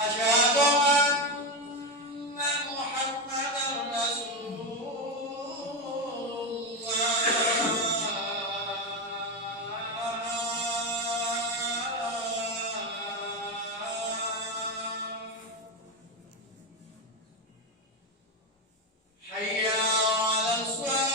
أشهد أن محمدا رسول الله. حي على الصلاة.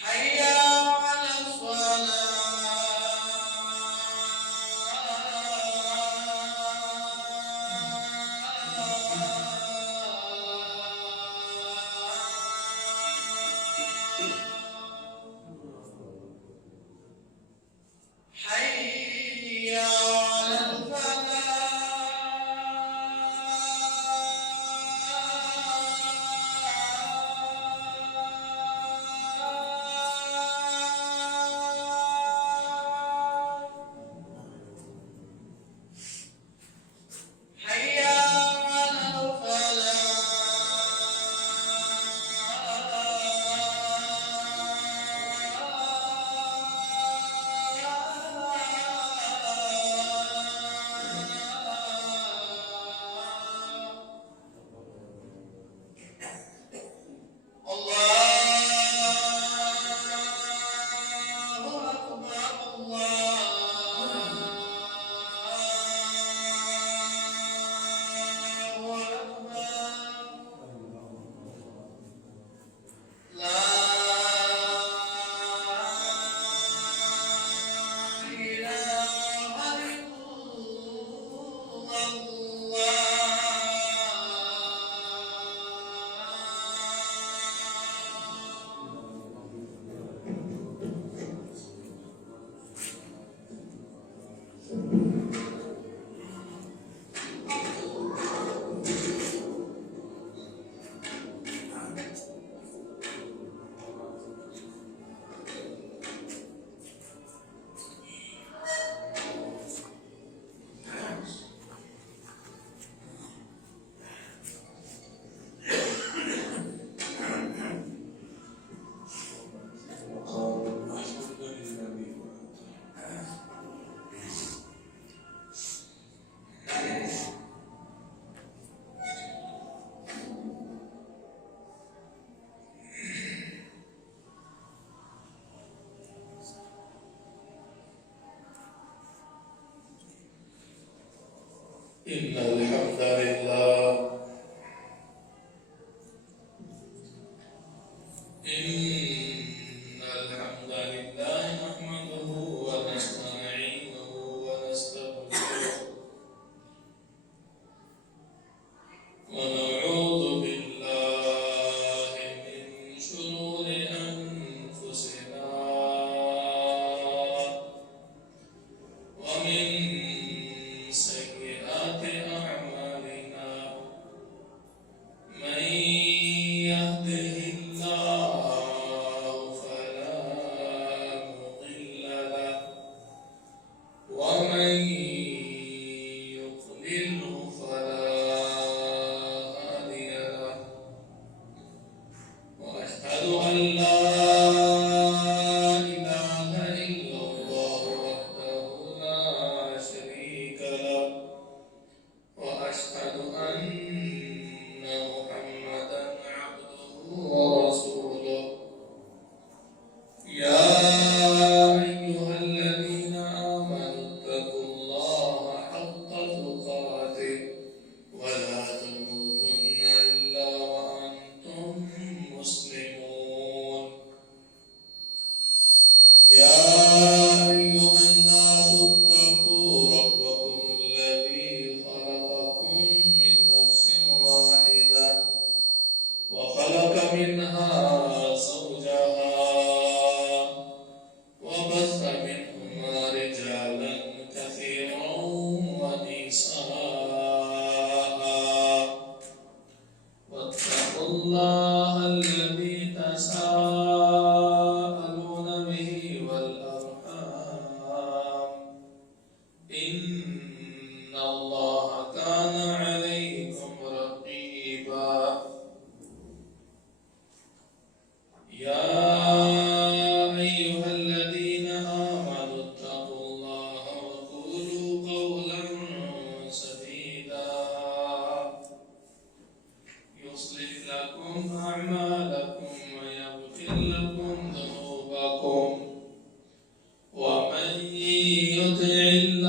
حي على الصلاة. حي على الفلاح. حي على الفلاح. الله أكبر الله أكبر. لا إله إلا إن الحمد لله نحمده ونستعينه ونستغفره ونعوذ بالله من شرور أنفسنا ومن سيئات أعمالنا. من يهده الله فلا مضل له ومن يضلله فلا هادي له. وأشهد أن لا إله إلا الله وحده لا شريك له. وأشهد أن محمدا عبده ورسوله. يا أيها الذين آمنوا اتقوا الله حق تقاته ولا تموتن إلا وأنتم مسلمون. يا أيها الناس اتقوا ربكم الذي خلقكم من نفس واحدة وخلق منها زوجها وبث منهما رجالا كثيرا ونساء. واتقوا الله الذي تساءلون به والأرحام إن الله كان عليكم رقيبا.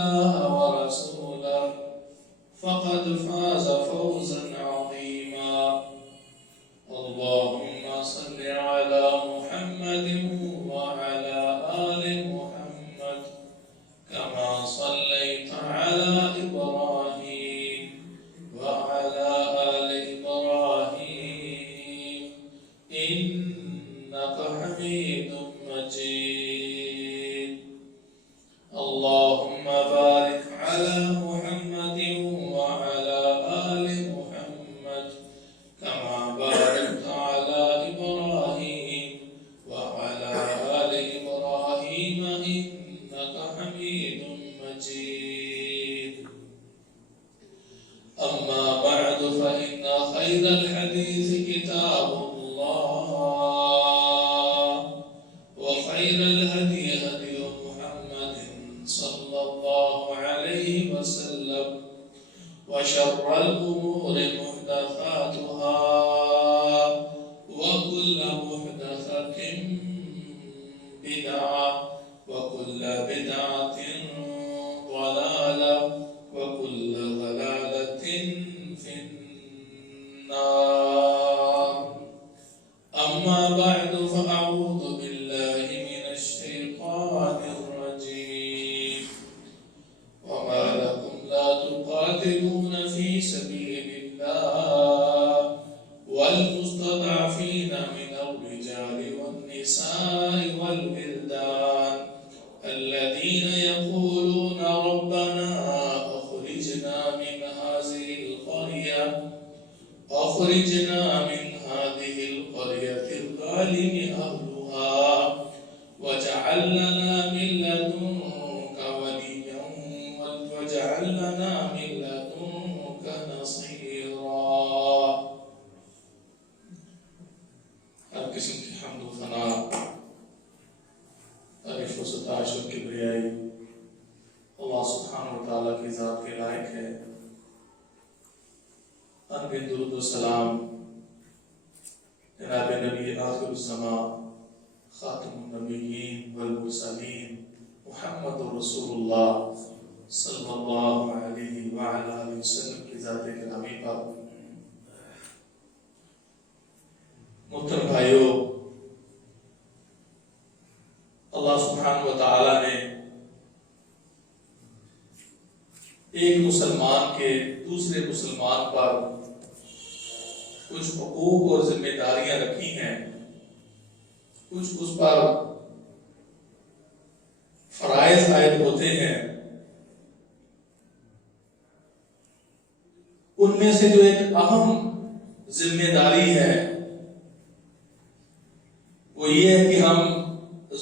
الله ورسوله فقد فاز فوزا عظيما. اللهم صل على محمد وعلى آل محمد كما صليت على إبراهيم وعلى آل إبراهيم إنك حميد مجيد. اللهم بارك على محمد وعلى آل محمد كما باركت على إبراهيم وعلى آل إبراهيم إنك حميد مجيد. أما بعد فإن خير الحديث كتاب الله وخير الهدي هدي محمد صلى الله عليه وسلم وشر الأمور محدثاتها وكل محدثة بدعة وكل بدعة ضلالة وكل ضلالة في النار. أما بعد فأعوذ بالله من الشيطان الرجيم. وما لكم لا تقاتلون في سبيل الله والمستضعفين من الرجال والنساء والولدان الذين يقولون ربنا أخرجنا من هذه القرية الظالم أهلها واجعل لنا من لدنك وليا واجعل لنا من لدنك نصيرا. ہر قسم کی حمد و ثنا تعریف و ستائش و کبریائی اللہ سبحانہ و تعالیٰ کی ذات کے لائق ہے. انبی درود و سلام جناب نبی آخر الزمان خاتم النبیین والمرسلین محمد رسول اللہ صلی اللہ علیہ وآلہ وسلم کی ذات گرامی پر. محترم بھائیو، اللہ سبحانہ و تعالیٰ نے ایک مسلمان کے دوسرے مسلمان پر کچھ حقوق اور ذمہ داریاں رکھی ہیں، کچھ اس پر فرائض عائد ہوتے ہیں. ان میں سے جو ایک اہم ذمہ داری ہے وہ یہ ہے کہ ہم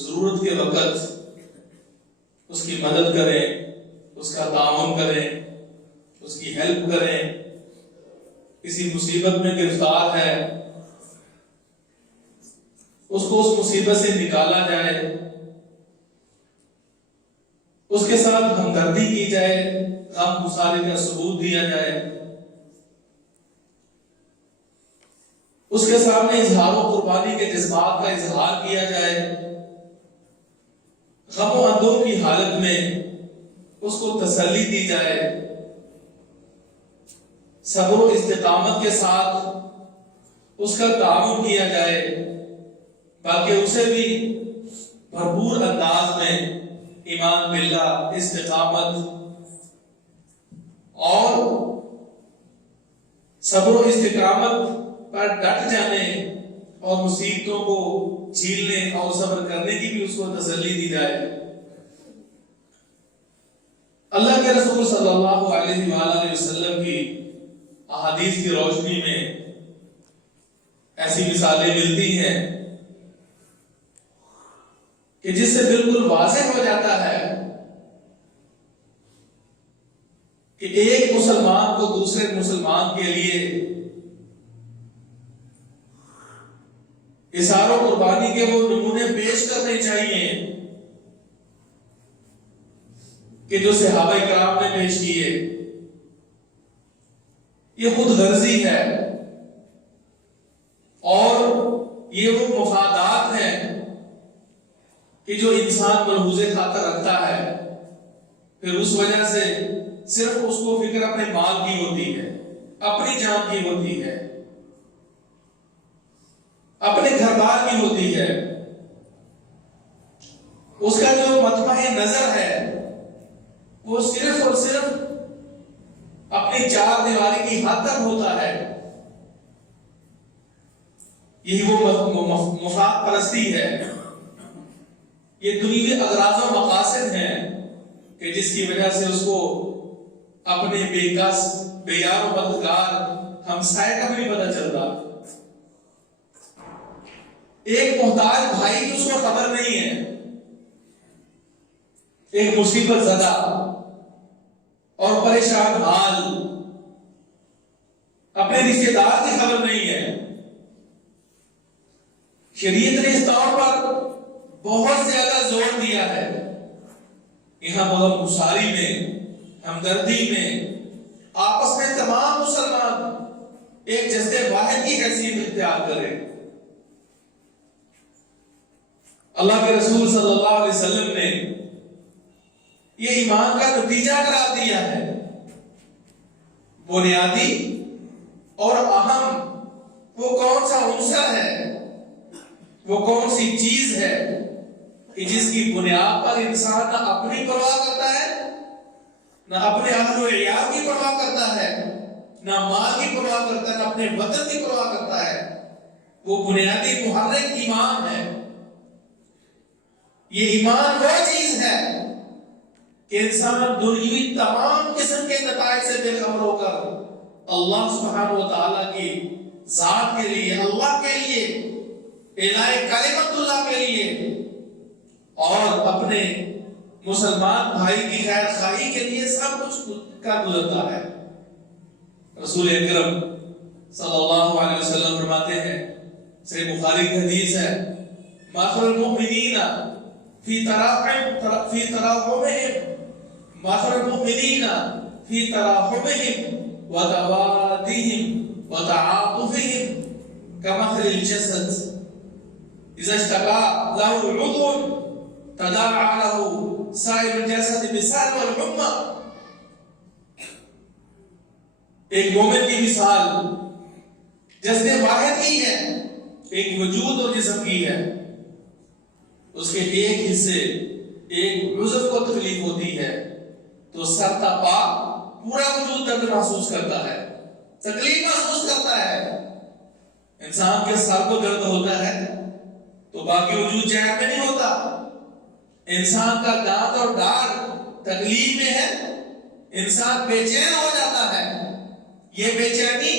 ضرورت کے وقت اس کی مدد کریں، اس کا تعاون کریں، اس کی ہیلپ کریں. کسی مصیبت میں گرفتار ہے اس کو اس مصیبت سے نکالا جائے، اس کے ساتھ ہمدردی کی جائے، غم گساری کا ثبوت دیا جائے، اس کے سامنے اظہار و قربانی کے جذبات کا اظہار کیا جائے، غم و اندوہ کی حالت میں اس کو تسلی دی جائے، صبر و استقامت کے ساتھ اس کا تعاون کیا جائے، تاکہ اسے بھی بھرپور انداز میں ایمان باللہ، استقامت اور صبر و استقامت پر ڈٹ جانے اور مصیبتوں کو جھیلنے اور صبر کرنے کی بھی اس کو تسلی دی جائے. اللہ کے رسول صلی اللہ علیہ وآلہ وسلم کی احادیث کی روشنی میں ایسی مثالیں ملتی ہیں کہ جس سے بالکل واضح ہو جاتا ہے کہ ایک مسلمان کو دوسرے مسلمان کے لیے اظہار و قربانی کے وہ نمونے پیش کرنے چاہیے کہ جو صحابہ کرام نے پیش کیے. یہ خود غرضی ہے اور یہ وہ مفادات ہیں کہ جو انسان ملحوظ خاطر رکھتا ہے. پھر اس وجہ سے صرف اس کو فکر اپنے مال کی ہوتی ہے، اپنی جان کی ہوتی ہے، اپنے گھر بار کی ہوتی ہے، اس کا جو مطمع نظر ہے وہ صرف اور صرف اپنی چار دیواری کی حد تک ہوتا ہے۔ یہی وہ مفاد پرستی ہے، یہ دنیوی اغراض و مقاصد ہیں کہ جس کی وجہ سے اس کو اپنے بے کس، بے یار و مددگار ہمسائے کا بھی پتہ چلتا۔ ایک محتاج بھائی کی اس کو خبر نہیں ہے، ایک مصیبت زدہ اور پریشان حال اپنے رشتے دار کی خبر نہیں ہے۔ شریعت نے اس طور پر بہت زیادہ زور دیا ہے، یہاں مغم گساری میں، ہمدردی میں، آپس میں تمام مسلمان ایک جسد واحد کی حیثیت اختیار کریں۔ اللہ کے رسول صلی اللہ علیہ وسلم نے یہ ایمان کا نتیجہ قرار دیا ہے۔ بنیادی اور اہم وہ کون سا عنصر ہے، وہ کون سی چیز ہے کہ جس کی بنیاد پر انسان نہ اپنی پرواہ کرتا ہے، نہ اپنے اہل و عیال کی پرواہ کرتا ہے، نہ مال کی پرواہ کرتا ہے، نہ اپنے وطن کی پرواہ کرتا ہے؟ وہ بنیادی محرک ایمان ہے۔ یہ ایمان وہ چیز ہے کہ انسان دنیوی تمام قسم کے نتائج سے بے خبر ہو کر اللہ سبحانہ و تعالیٰ کی ذات کے لیے، اللہ کے لیے، اعلاء کلمت اللہ کے لیے اور اپنے مسلمان بھائی کی خیر خواہی کے لیے سب کچھ کا گزرتا ہے۔ رسول اکرم صلی اللہ علیہ وسلم فرماتے ہیں، صحیح بخاری کی حدیث ہے، مثل المؤمنین فی تراحمهم مثل المؤمنین فی تراحمهم وتوادهم وتعاطفهم كمثل الجسد اذا اشتكى له عضو تداعى له سائر الجسد بالسهر والحمى۔ ایک مومن کی مثال جسد واحد کی ہے، ایک وجود اور جسم کی ہے۔ اس کے ایک حصے، ایک عضو کو تکلیف ہوتی ہے تو سر تا پا پورا وجود درد محسوس کرتا ہے، تکلیف محسوس کرتا ہے۔ انسان کے سر کو درد ہوتا ہے تو باقی وجود چین میں نہیں ہوتا۔ انسان کا دانت اور ڈاڑھ تکلیف میں ہے، انسان بے چین ہو جاتا ہے۔ یہ بے چینی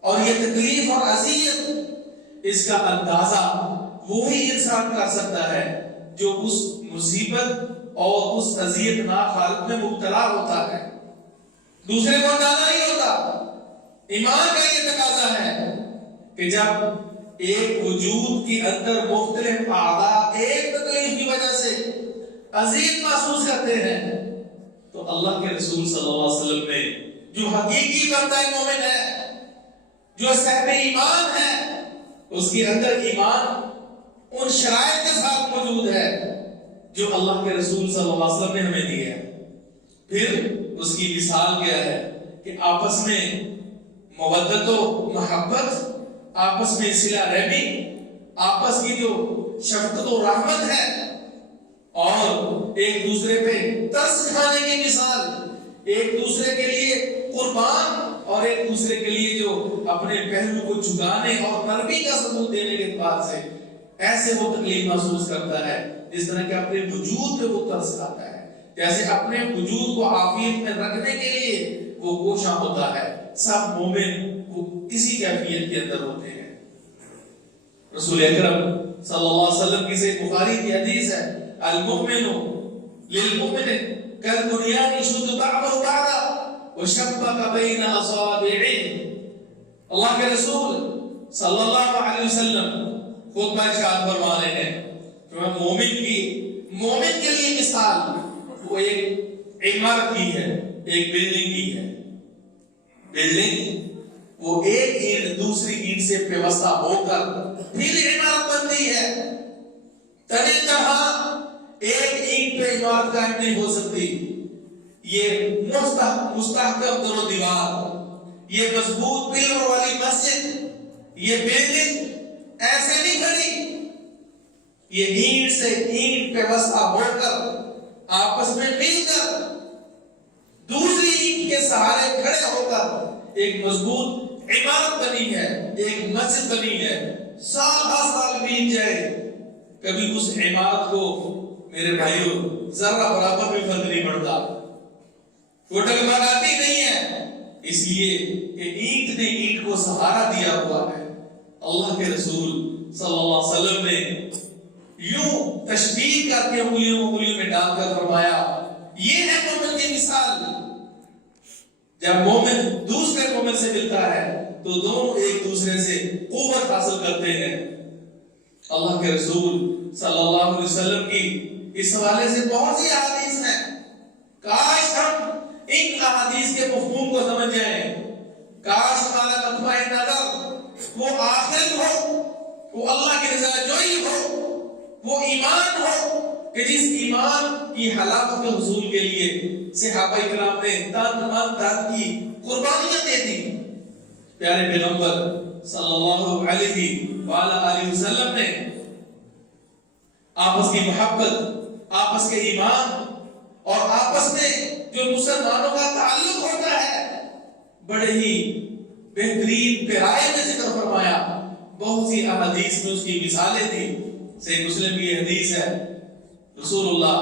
اور یہ تکلیف اور اذیت، اس کا اندازہ وہی انسان کر سکتا ہے جو اس مصیبت اور اس اذیت ناک حالت میں مبتلا ہوتا ہے، دوسرے کو اندازہ نہیں ہوتا۔ ایمان کا یہ تقاضا ہے کہ جب ایک وجود کے اندر مختلف اعضاء ایک تکلیف کی وجہ سے اذیت محسوس کرتے ہیں تو اللہ کے رسول صلی اللہ علیہ وسلم نے جو حقیقی بندہ مومن ہے، جو صاحب ایمان ہے، اس کے اندر ایمان ان شرائط کے ساتھ موجود ہے جو اللہ کے رسول صلی اللہ علیہ وسلم نے ہمیں دی ہے۔ پھر اس کی مثال کیا ہے کہ آپس میں مودت و محبت، آپس میں صلہ رحمی، آپس کی جو شفقت و رحمت ہے، اور ایک دوسرے پہ ترس کھانے کی مثال، ایک دوسرے کے لیے قربان اور ایک دوسرے کے لیے جو اپنے پہلو کو جھکانے اور نرمی کا ثبوت دینے کے بعد سے ایسے وہ تکلیف محسوس کرتا ہے جس طرح کہ اپنے وجود پہ وہ ترس کھاتا ہے، جیسے اپنے وجود کو عافیت میں رکھنے کے لیے وہ کوشاں ہوتا ہے۔ سب مومن وہ اسی کیفیت کے اندر ہوتے ہیں۔ رسول اکرم صلی اللہ علیہ وسلم کی صحیح بخاری کی حدیث ہے، المؤمن للمؤمن كالبنيان يشد بعضه بعضا وشبك بين اصابعه۔ اللہ کے رسول صلی اللہ علیہ وسلم خطبہ ارشاد فرما رہے ہیں کہ مومن کے لیے مثال وہ ایک عمارت کی ہے، ایک بلڈنگ کی ہے۔ بلڈنگ وہ ایک اینٹ دوسری اینٹ سے پیوستہ ہو کر پھر عمارت بنتی ہے۔ تنی طرح ایک اینٹ پہ عمارت قائم نہیں ہو سکتی، یہ مستحکم درو دیوار، یہ مضبوط پلر والی مسجد، یہ بلڈنگ ایسے نہیں کھڑی، یہ اینٹ سے اینٹ پہ وسطہ ہو کر آپس میں مل کر دوسری اینٹ کے سہارے کھڑے ہو کر ایک مضبوط عمارت بنی ہے، ایک مسجد بنی ہے۔ سال ہر سال بیت جائے، کبھی اس عمارت کو میرے بھائیوں ذرہ برابر بھی فرق نہیں پڑتا، وہ ڈگمگاتی نہیں ہے، اس لیے کہ اینٹ نے اینٹ کو سہارا دیا ہوا ہے۔ اللہ کے رسول صلی اللہ علیہ وسلم نے یوں تشبیہ کر کے انگلیوں میں ڈال کر فرمایا، یہ ہے مومن کی مثال۔ جب مومن دوسرے مومن سے ملتا ہے تو دونوں ایک دوسرے سے قوت حاصل کرتے ہیں۔ اللہ کے رسول صلی اللہ علیہ وسلم کی اس حوالے سے بہت سی احادیث ہیں، کاش ہم ان احادیث کے مفہوم کو سمجھ جائیں، کاش ہمارا مطمع نظر وہ آخرت ہو، وہ اللہ کی رضا جوئی ہو، وہ ایمان ہو کہ جس ایمان کی حلاوت کے حصول کے لیے صحابہ کرام نے تن من دھن کی قربانیاں دے دی۔ پیارے پیغمبر صلی اللہ علیہ وآلہ وسلم نے آپس کی محبت، آپس کے ایمان اور آپس میں جو مسلمانوں کا تعلق ہوتا ہے بڑے ہی بہترین پیرائے میں ذکر فرمایا۔ بہت سی احادیث میں اس کی مثالیں تھی۔ صحیح مسلم کی حدیث ہے، رسول اللہ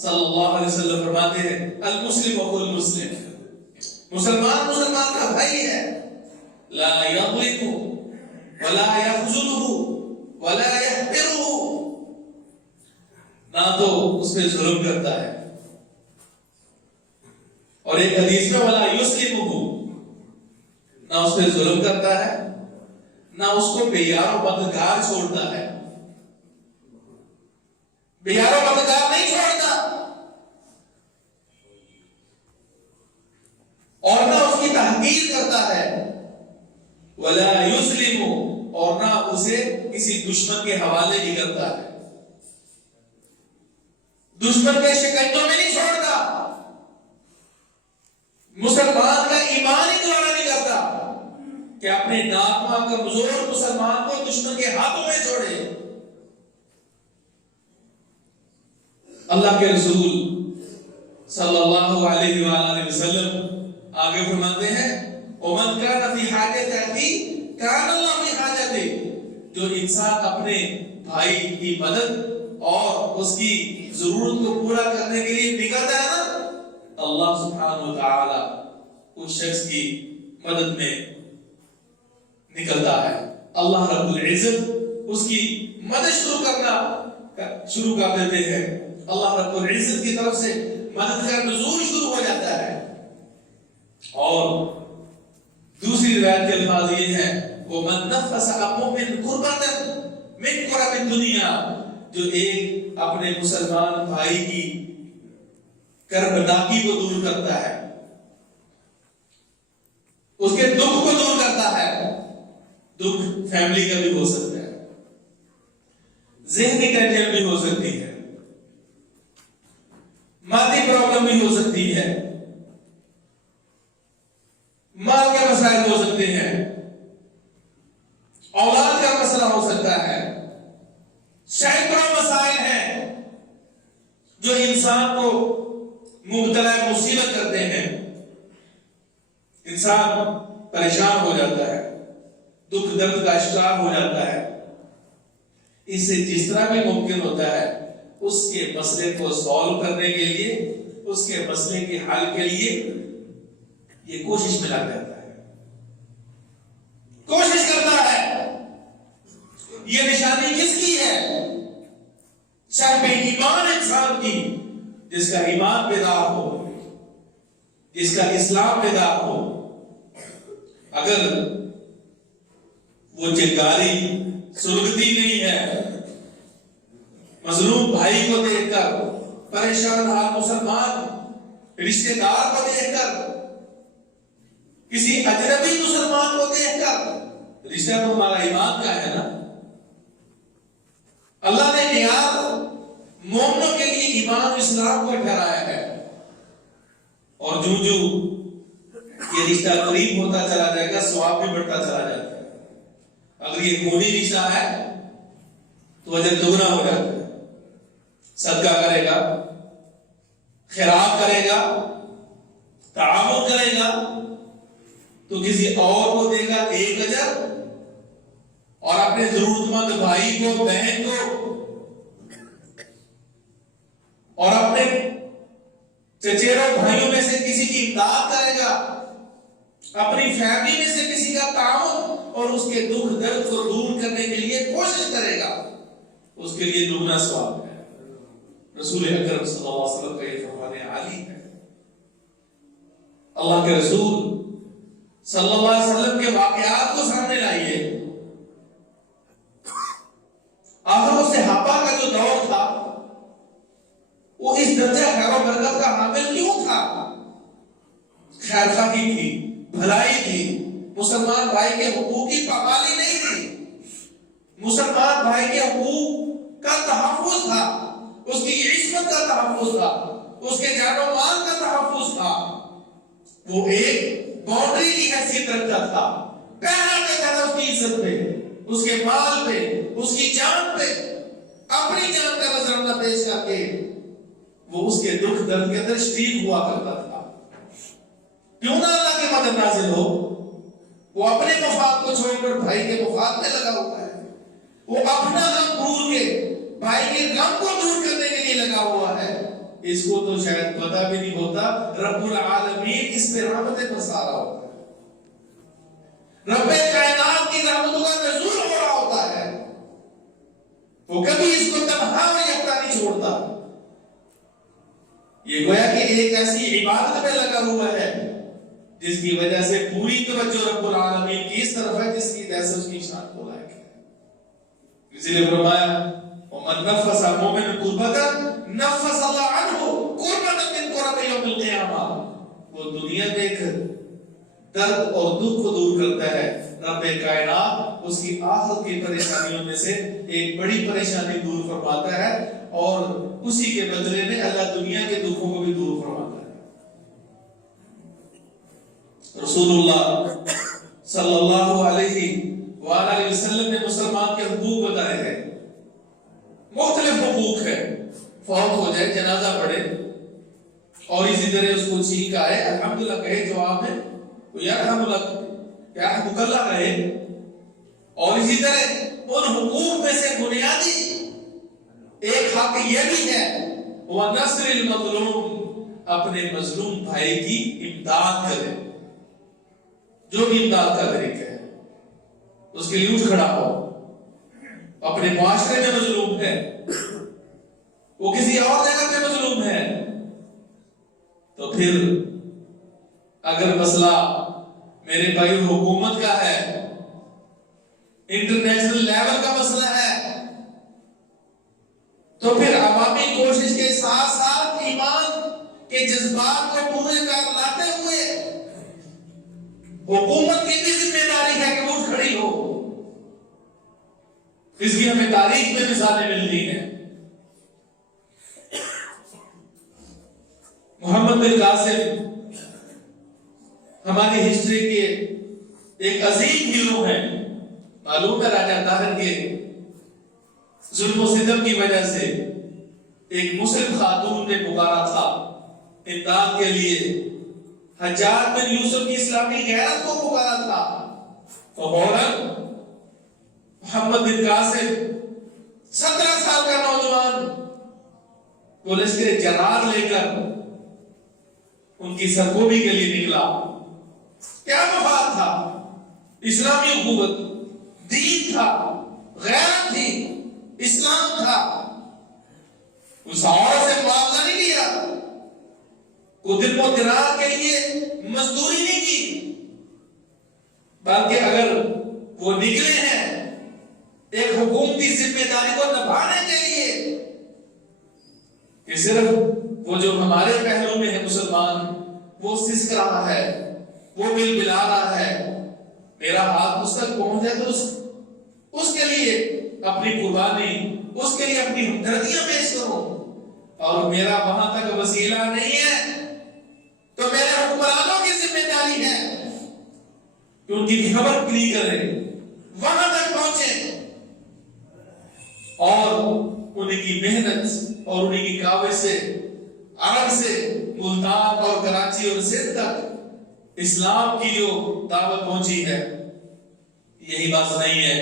صلی اللہ علیہ وسلم فرماتے ہیں، المسلم اخو المسلم، مسلمان مسلمان کا بھائی ہے، لا یظلمہ ولا یخذلہ ولا یحقرہ، نہ تو اس پہ ظلم کرتا ہے، اور ایک حدیث میں ولا یسلمہ، نہ اس پہ ظلم کرتا ہے، نہ اس کو بے یار و مددگار چھوڑتا ہے، بے یار و مددگار نہیں چھوڑتا، اور نہ اس کی تحقیر کرتا ہے، ولا یسلم، اور نہ اسے کسی دشمن کے حوالے نہیں کرتا ہے، دشمن کے شکنجوں میں نہیں چھوڑتا، مسلمان کا ایمان ہی گوارا نہیں کرتا کہ اپنے ناکواں کمزور مسلمان کو دشمن کے ہاتھوں میں چھوڑے۔ اللہ کے رسول صلی اللہ علیہ وآلہ وسلم آگے فرماتے ہیں، وَمَنْ كَانَ فِي حَاجَةِ أَخِيهِ كَانَ اللَّهُ فِي حَاجَتِهِ، جو انسان اپنے بھائی کی مدد اور اس کی ضرورت کو پورا کرنے کے لیے نکلتا ہے نا، اللہ سبحانہ وتعالی اس شخص کی مدد میں نکلتا ہے۔ اللہ رب العزت اس کی مدد شروع کر دیتے ہیں، اللہ رب العزت کی طرف سے مدد کا نزول شروع ہو جاتا ہے۔ اور دوسری روایت کے الفاظ یہ ہیں، وَمَن نَفَّسَ عَن مُؤْمِنٍ كُرْبَةً مِنْ كُرَبِ الدُّنْيَا، جو ایک اپنے مسلمان بھائی کی کربناکی کو دور کرتا ہے، اس کے دکھ کو دور کرتا ہے، دکھ فیملی کا بھی ہو سکتا ہے، ذہنی ٹینشن بھی ہو سکتی ہے، مادی پرابلم بھی ہو سکتی ہے، مال کے مسائل ہو سکتے ہیں، اولاد کا مسئلہ ہو سکتا ہے، سینکڑوں مسائل ہیں جو انسان کو مبتلا مصیبت کرتے ہیں، انسان پریشان ہو جاتا ہے، دکھ درد کا شکار ہو جاتا ہے۔ اس سے جس طرح بھی ممکن ہوتا ہے اس کے مسئلے کو سالو کرنے کے لیے، اس کے مسئلے کے حل کے لیے یہ کوشش میں لگ جاتا ہے، کوشش کرتا ہے۔ یہ نشانی کس کی ہے؟ صاحب ایمان انسان کی، جس کا ایمان بیدار ہو، جس کا اسلام بیدار ہو۔ اگر وہ چنگاری سلگتی نہیں ہے، مظلوم بھائی کو دیکھ کر، پریشان حال مسلمان رشتہ دار کو دیکھ کر، کسی اجنبی مسلمان کو دیکھ کر، رشتہ تو ہمارا ایمان کا ہے نا۔ اللہ نے معیار مومنوں کے لیے ایمان اسلام کو ٹھہرایا ہے۔ اور جو یہ رشتہ قریب ہوتا چلا جائے گا ثواب بھی بڑھتا چلا جاتا ہے. اگر یہ خونی رشتہ ہے تو اجر دگنا ہو جاتا ہے. صدقہ کرے گا، خیرات کرے گا، تعاون کرے گا تو کسی اور کو دے گا 1 اجر، اور اپنے ضرورت مند بھائی کو، بہن کو، اور اپنے چچیروں بھائیوں میں سے کسی کی امداد کرے گا، اپنی فیملی میں سے کسی کا تعاون اور اس کے دکھ درد کو دور کرنے کے لیے کوشش کرے گا، اس کے لیے دگنا ثواب ہے. رسول اکرم صلی اللہ علیہ وسلم کا یہ فرمان عالی ہے. اللہ کے رسول صلی اللہ علیہ وسلم کے واقعات کو سامنے لائیے. آخر وہ صحابہ کا جو دور تھا وہ اس درجہ خیر و برکت کا حامل کیوں تھا؟ خیر خواہی تھی، بھلائی تھی، مسلمان بھائی کے حقوق کی پامالی نہیں تھی، مسلمان بھائی کے حقوق کا تحفظ تھا، اس کی عصمت کا تحفظ تھا، اس کے جان و مال کا تحفظ تھا. وہ ایک باؤنڈری کی حیثیت رکھتا تھا، پہرا دیتا تھا اس کی عزت پہ، اس کے مال پہ، اس کی جان پہ، اپنی جان کا نذرانہ پیش کر کے وہ اس کے دکھ درد کے اندر شریک ہوا کرتا تھا. کیوں نہ اللہ کی مدد نازل ہو؟ وہ اپنے مفاد کو چھوڑ کر بھائی کے مفاد میں لگا ہوا ہے. وہ اپنا غم بھول کے بھائی کے غم کو دور کرنے کے لیے لگا ہوا ہے. اس کو تو شاید پتا بھی نہیں ہوتا رب العالمین اس پہ رحمتیں برسا رہا ہوتا ہے، رب کائنات کی رحمتوں کا نزول ہو رہا ہوتا ہے. وہ کبھی اس کو تنہا اور یکتا نہیں چھوڑتا. یہ گویا کہ ایک ایسی عبادت میں لگا ہوا ہے جس کی وجہ سے پوری توجہ رب العالمین کی اس طرف ہے جس کی وجہ سے اس کی شان کو لائق ہے. اسی لیے فرمایا ومن نفس عن مؤمن كربة نفس الله عنه كربة من كرب يوم القيامة. وہ دنیا میں ایک درد اور دکھ کو دور کرتا ہے، رب کائنات اس کی آخرت کی پریشانیوں میں سے ایک بڑی پریشانی دور فرماتا ہے، اور اسی کے بدلے میں اللہ دنیا کے دکھوں کو بھی دور فرماتا ہے. رسول اللہ صلی اللہ علیہ وآلہ وسلم نے مسلمان کے حقوق بتائے ہیں. مختلف حقوق ہے. فوت ہو جائے، جنازہ پڑھے اور اسی طرح اس کو چھینک آئے، الحمدللہ کہے جواب میں، یرحم اللہ یرحمک اللہ کہے. اور اسی طرح ان حقوق میں سے بنیادی ایک حق یہ بھی ہے وَنَصْرِ الْمَظْلُومِ، اپنے مظلوم بھائی کی امداد کرے. جو بھی امداد کا طریقہ ہے اس کے لیے اٹھ کھڑا ہو. اپنے معاشرے میں مظلوم ہے، وہ کسی اور جگہ پہ مظلوم ہے، تو پھر اگر مسئلہ میرے بھائی حکومت کا ہے، انٹرنیشنل لیول کا مسئلہ ہے، تو پھر عوامی کوشش کے ساتھ ساتھ ایمان کے جذبات کو پورے کر لاتے ہوئے حکومت کی بھی ذمہ داری ہے کہ وہ اٹھ کھڑی ہو. اس کی ہمیں تاریخ میں مثالیں ملتی ہیں. محمد بن قاسم ہماری ہسٹری کے ایک عظیم ہیرو ہیں. معلوم ہے راجہ طاہر کے ظلم و ستم کی وجہ سے ایک مسلم خاتون نے پکارا تھا امداد کے لیے، حجاج بن یوسف کی اسلامی غیرت کو پکارا تھا، تو فوراً محمد بن قاسم 17 سال کا نوجوان پولیس کے جرار لے کر ان کی سرکوبی کے لیے نکلا. کیا مفاد تھا؟ اسلامی حکومت، دین تھا، غیرت تھی، اسلام تھا. اس عورت سے معاوضہ نہیں لیا، کوئی دن و درار کے لیے مزدوری نہیں کی، بلکہ اگر وہ نکلے ہیں ایک حکومتی ذمہ داری کو نبھانے کے لیے کہ صرف وہ جو ہمارے پہلو میں ہے مسلمان وہ سسک رہا ہے، وہ بل بلا رہا ہے، میرا ہاتھ اس تک پہنچ جائے تو اس کے لیے اپنی قربانی، اس کے لیے اپنی ہمدردیاں پیش کرو، اور میرا وہاں تک وسیلہ نہیں ہے تو میرے حکمرانوں کی ذمہ داری ہے کہ ان کی خبر کلی کریں، وہاں تک پہنچے اور انہیں کی محنت اور انہیں کی کاوش سے عرب سے ملتان اور کراچی اور سندھ تک اسلام کی جو دعوت پہنچی ہے، یہی بات نہیں ہے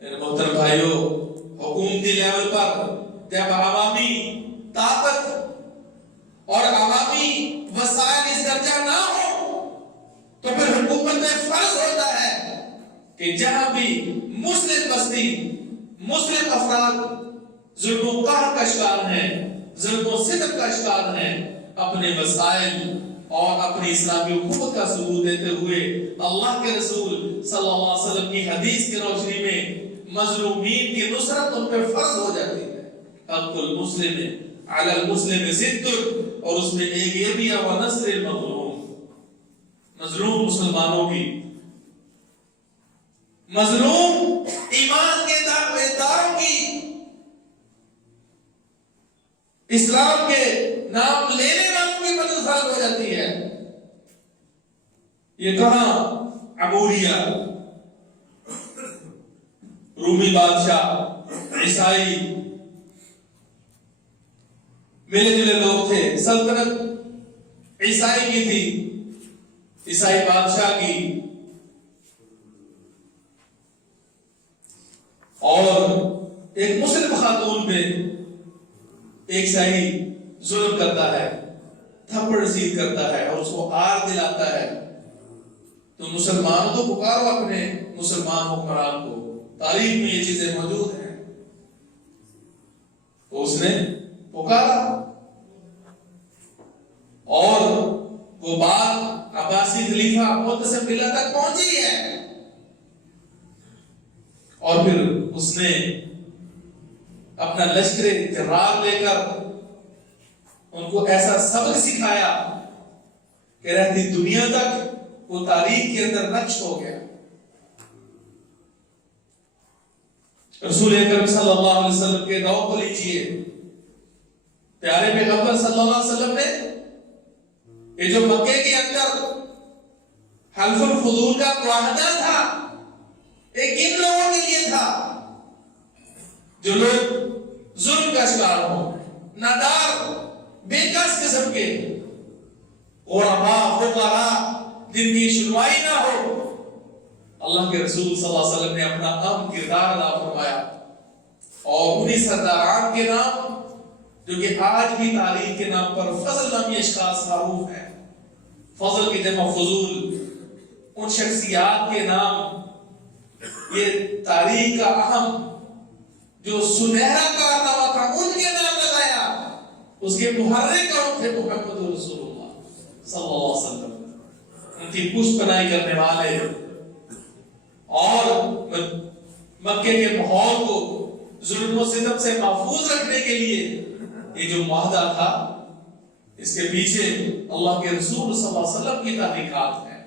میرے محترم بھائیوں۔ حکومتی لیول پر جب عوامی طاقت اور عوامی وسائل اس درجہ نہ ہو تو پھر حکومت میں فرض ہوتا ہے کہ جہاں بھی مسلم بستی، مسلم افراد ظلم و قہر کا شکار ہیں، ظلم و ستم کا شکار ہیں، اپنے وسائل اور اپنی اسلامی حکومت کا ثبوت دیتے ہوئے اللہ کے رسول صلی اللہ علیہ وسلم کی حدیث کی روشنی میں مظلومین کی نصرت ان پہ فرض ہو جاتی ہے۔ حق المسلم علی المسلم ست، اور اس میں ایک یہ بھی ہے ونصر المظلوم، مظلوم مسلمانوں کی، مظلوم ایمان کے دعویداروں کی، اسلام کے نام لینے والوں کی مدد فرض ہو جاتی ہے۔ یہ کہاں عبوریہ، رومی بادشاہ، عیسائی ملے جلے لوگ تھے، سلطنت عیسائی کی تھی، عیسائی بادشاہ کی، اور ایک مسلم خاتون پہ ایک عیسائی ظلم کرتا ہے، تھپڑ رسید کرتا ہے اور اس کو آر دلاتا ہے، تو مسلمان تو پکارو اپنے مسلمان حکمران کو، تاریخ میں یہ چیزیں موجود ہیں، تو اس نے پکارا اور وہ بات عباسی خلیفہ معتصم باللہ تک پہنچی ہے، اور پھر اس نے اپنا لشکر جرار لے کر ان کو ایسا سبق سکھایا کہ رہتی دنیا تک وہ تاریخ کے اندر نقش ہو گیا۔ رسول اکرم صلی اللہ علیہ وسلم کے دور کو لیجئے، پیارے پیغمبر صلی اللہ علیہ وسلم نے یہ جو مکے کے اندر حلف الفضول کا معاہدہ تھا، ایک ان لوگوں کے لیے تھا جو لوگ ظلم کا شکار ہو، نادار بے کس قسم کے، غرباء فقراء جن کی سنوائی نہ ہو، اللہ کے رسول صلی اللہ علیہ وسلم نے اپنا اہم کردار ادا فرمایا، اور انہی سرداران کے نام جو کہ آج بھی تاریخ کے نام پر فضل نامی اشخاص معروف ہیں، فضل کی جمع فضول، ان شخصیات کے نام یہ تاریخ کا اہم جو سنہرا کارنامہ تھا ان کے نام لگایا، اس کے محرک کون تھے؟ محمد رسول اللہ صلی اللہ علیہ وسلم، ان کی پشت پناہی کرنے والے، اور مکے کے ماحول کو ظلم و ستم سے محفوظ رکھنے کے لیے یہ جو معاہدہ تھا، اس کے پیچھے اللہ کے رسول صلی اللہ علیہ وسلم کی تحریکات ہیں۔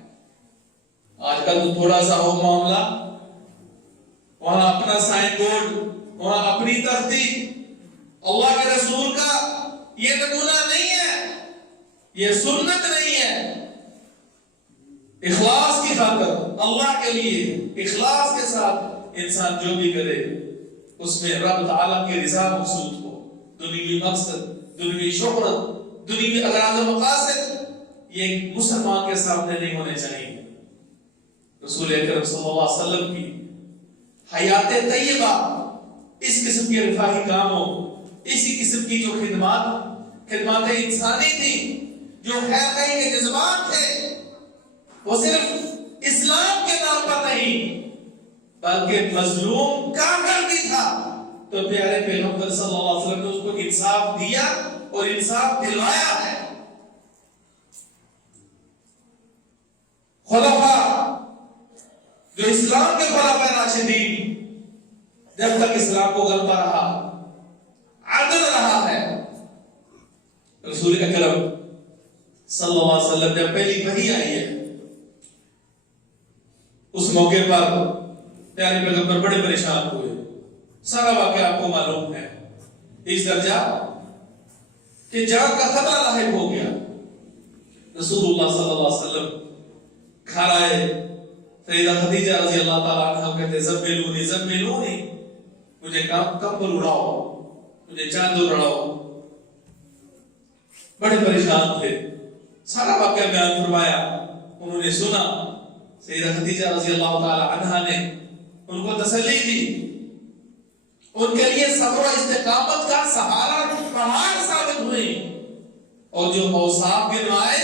آج کل تو تھوڑا سا ہو معاملہ، وہاں اپنا سائن بورڈ، وہاں اپنی تختی، اللہ کے رسول کا یہ نمونہ نہیں ہے، یہ سنت نہیں ہے۔ اخلاص کی خاطر اللہ کے لیے اخلاص کے ساتھ انسان جو بھی کرے اس میں رب تعالیٰ کی رضا مقصود ہو، دنیوی مقصد، دنیوی شہرت، دنیوی اغراض و مقاصد یہ مسلمان کے سامنے نہیں ہونے چاہیے۔ رسول اکرم صلی اللہ علیہ وسلم کی حیات طیبہ اس قسم کے رفاہی کاموں، اسی قسم کی جو خدمات انسانی تھی، جو خیر خواہی کے جذبات تھے، وہ صرف اسلام کے نام پر نہیں بلکہ مظلوم کافر بھی تھا، تو پیارے پیغمبر صلی اللہ علیہ وسلم نے اس کو انصاف دیا اور انصاف دلوایا ہے۔ خلفاء جو اسلام کے خلفاء راشدین جب تک اسلام کو غلبہ رہا، عدل رہا ہے، رسول اکرم صلی اللہ علیہ وسلم جب پہلی وحی آئی ہے اس موقع پر پیارے پیغمبر بڑے پریشان ہوئے، سارا واقعہ آپ کو معلوم ہے، اس درجہ کہ جان کا خطرہ لاحق ہو گیا، رسول اللہ صلی اللہ علیہ وسلم گھر آئے، سیدہ خدیجہ رضی اللہ تعالیٰ عنہ کہتے زملونی زملونی، مجھے کمبل اڑاؤ، مجھے چادر اڑاؤ. بڑے پریشان تھے. سارا واقعہ بیان فرمایا. انہوں نے سنا. سیدہ خدیجہ رضی اللہ تعالیٰ عنہ نے ان کو تسلی دی. ان کے لیے صبر و استقامت کا سہارا پہاڑ ثابت ہوئی. اور جو اوصاف گنوائے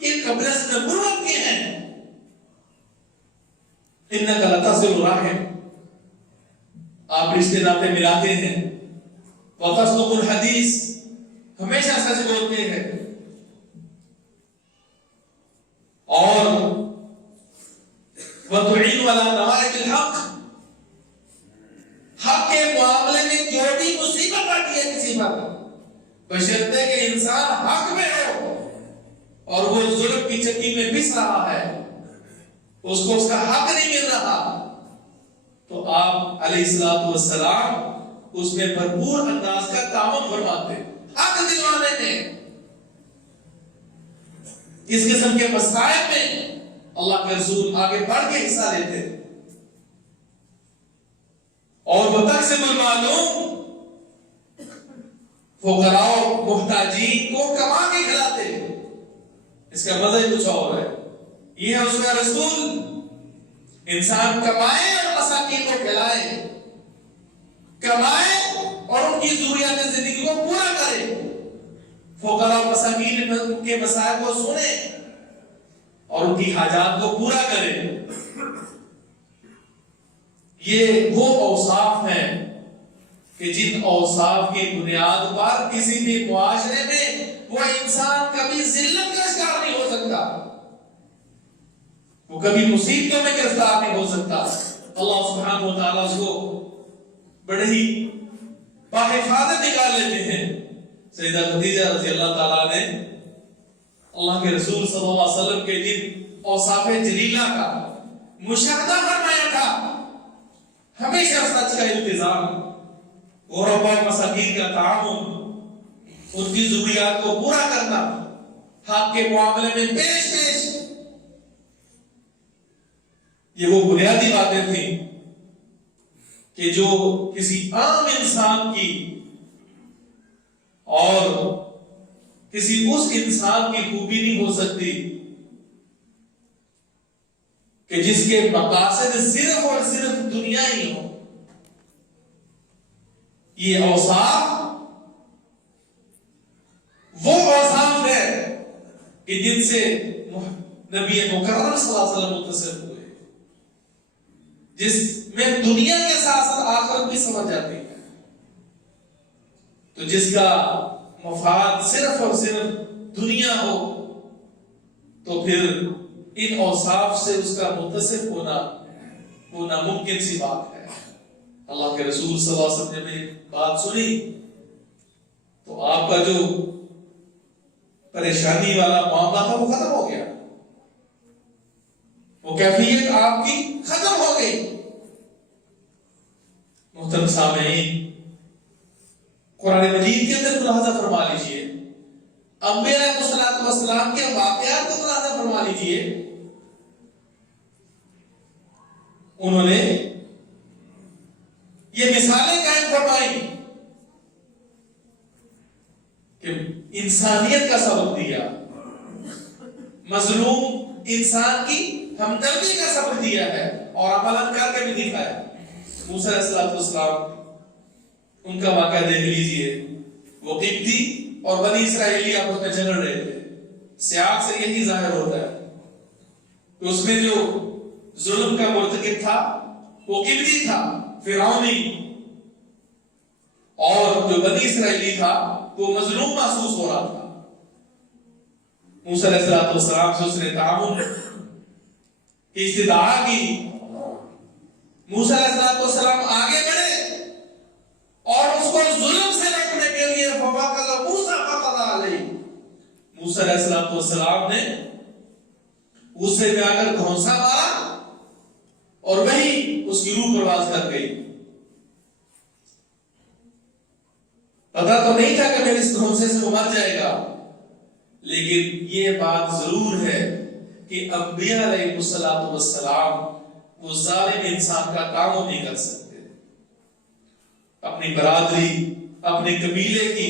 یہ قبل سے نبوت کے ہیں. انک لتصل الرحم، آپ رشتے ناطے ملاتے ہیں. وتصدق الحدیث، ہمیشہ سچ بولتے ہیں. اور وتعین علی نوائب الحق، حق کے معاملے میں جو بھی مصیبت آتی ہے کسی پر، بشرطے کہ انسان حق میں ہو اور وہ ظلم کی چکی میں پس رہا ہے، اس کو اس کا حق نہیں مل رہا، تو آپ علیہ الصلوۃ والسلام اس میں بھرپور انداز کا تعاون فرماتے حق دلوانے میں. اس قسم کے مسائل میں اللہ کے رسول آگے بڑھ کے حصہ لیتے. اور وتقسم المعلوم، فقراء محتاجین کو کما کے کھلاتے. اس کا مزہ ہی کچھ اور ہے. یہ ہے اس کا رسول. انسان کمائے اور مساکین کو کھلائے، کمائے اور ان کی ضروریات زندگی کو پورا کرے. فقراء و مساکین کے مسائل کو سنے اور ان کی حاجات کو پورا کرے. یہ وہ اوصاف ہیں کہ جن اوصاف کی بنیاد پر کسی بھی معاشرے میں وہ انسان کبھی ذلت کا شکار نہیں ہو سکتا، وہ کبھی مصیبتوں میں گرفتار نہیں ہو سکتا. اللہ سبحانہ و تعالیٰ اس کو بڑے ہی باحفاظت نکال لیتے ہیں. سیدہ خدیجہ رضی اللہ تعالیٰ نے اللہ کے رسول صلی اللہ علیہ وسلم کے جن اوصاف جلیلہ کا مشاہدہ فرمایا تھا، ہمیشہ سچ کا التزام، غرباء مساکین کا تعاون، ان کی ضروریات کو پورا کرنا، حق کے معاملے میں پیش یہ وہ بنیادی باتیں تھیں کہ جو کسی عام انسان کی اور کسی اس انسان کی خوبی نہیں ہو سکتی کہ جس کے مقاصد صرف اور صرف دنیا ہی ہو. یہ اوصاف وہ اوصاف ہے کہ جن سے نبی مکرم صلی اللہ علیہ وسلم متصف ہوئے، جس میں دنیا کے ساتھ ساتھ آخرت بھی سمجھ جاتی ہے. تو جس کا مفاد صرف اور صرف دنیا ہو تو پھر ان اوصاف سے اس کا متصف ہونا وہ ناممکن سی بات ہے. اللہ کے رسول صلی اللہ علیہ وسلم نے بات سنی تو آپ کا جو پریشانی والا معاملہ تھا وہ ختم ہو گیا، وہ کیفیت آپ کی ختم ہو گئی. محترم سامعین، قرآن مجید کے اندر ملاحظہ فرما لیجئے، انبیاء علیہ السلام کے واقعات کو ملاحظہ فرما لیجئے. انہوں نے یہ مثالیں قائم فرمائی کہ انسانیت کا سبق دیا، مظلوم انسان کی ہمدردی کا سبق دیا ہے اور عملاً کر کے بھی دکھایا. موسیٰ علیہ السلام ان کا واقعہ دیکھ لیجئے. وہ قبطی اور بنی اسرائیلی آپس میں جھگڑ رہے تھے. سیاق سے یہی ظاہر ہوتا ہے کہ اس میں جو ظلم کا مرتکب تھا وہ قبطی تھا، فرعونی، اور جو بنی اسرائیلی تھا وہ مظلوم محسوس ہو رہا تھا. موسیٰ علیہ السلام سے اس نے تعاون کی استدعا کی. موسیٰ علیہ السلام آگے بڑھے اور اس کو ظلم سے روکنے کے لیے فوقذ موسیٰ فقضى علیہ، موسیٰ علیہ السلام نے اس سے جا کر گھونسا مارا اور وہی اس کی روح پرواز کر گئی. پتا تو نہیں تھا کہ میرے اس گھونسے سے وہ مر جائے گا، لیکن یہ بات ضرور ہے کہ انبیاء علیہ السلام وہ ظالم انسان کا کام نہیں کر سکتے. اپنی برادری، اپنے قبیلے کی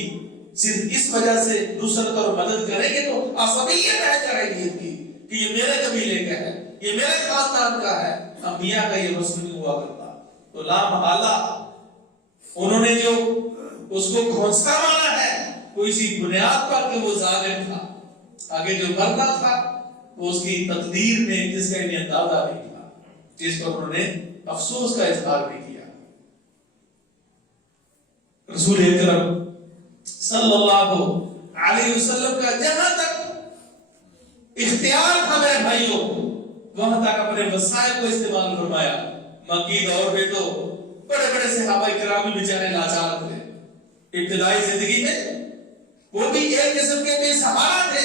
صرف اس وجہ سے نصرت اور مدد کریں گے تو عصبیت ہے جاہلیت کی کہ یہ میرے قبیلے کا ہے، یہ میرے خاندان کا ہے. انبیاء کا یہ رسم نہیں ہوا کرتا. تو لا محالہ انہوں نے جو اس کو کھونسا مانا ہے وہ اسی بنیاد پر کہ وہ ظالم تھا. آگے جو مرنا تھا وہ اس کی تقدیر میں جس کا انہیں اندازہ نہیں تھا، جس پر انہوں نے افسوس کا اظہار بھی کیا. رسول اکرم صلی اللہ علیہ وسلم کا جہاں تک اختیار تھا میرے بھائیوں، وہاں تک اپنے وسائل کو استعمال فرمایا. مکی دور میں تو بڑے بڑے صحابہ کرام بھی بیچارے لاچار تھے. ابتدائی زندگی میں وہ بھی ایک قسم کے بے سہارا تھے.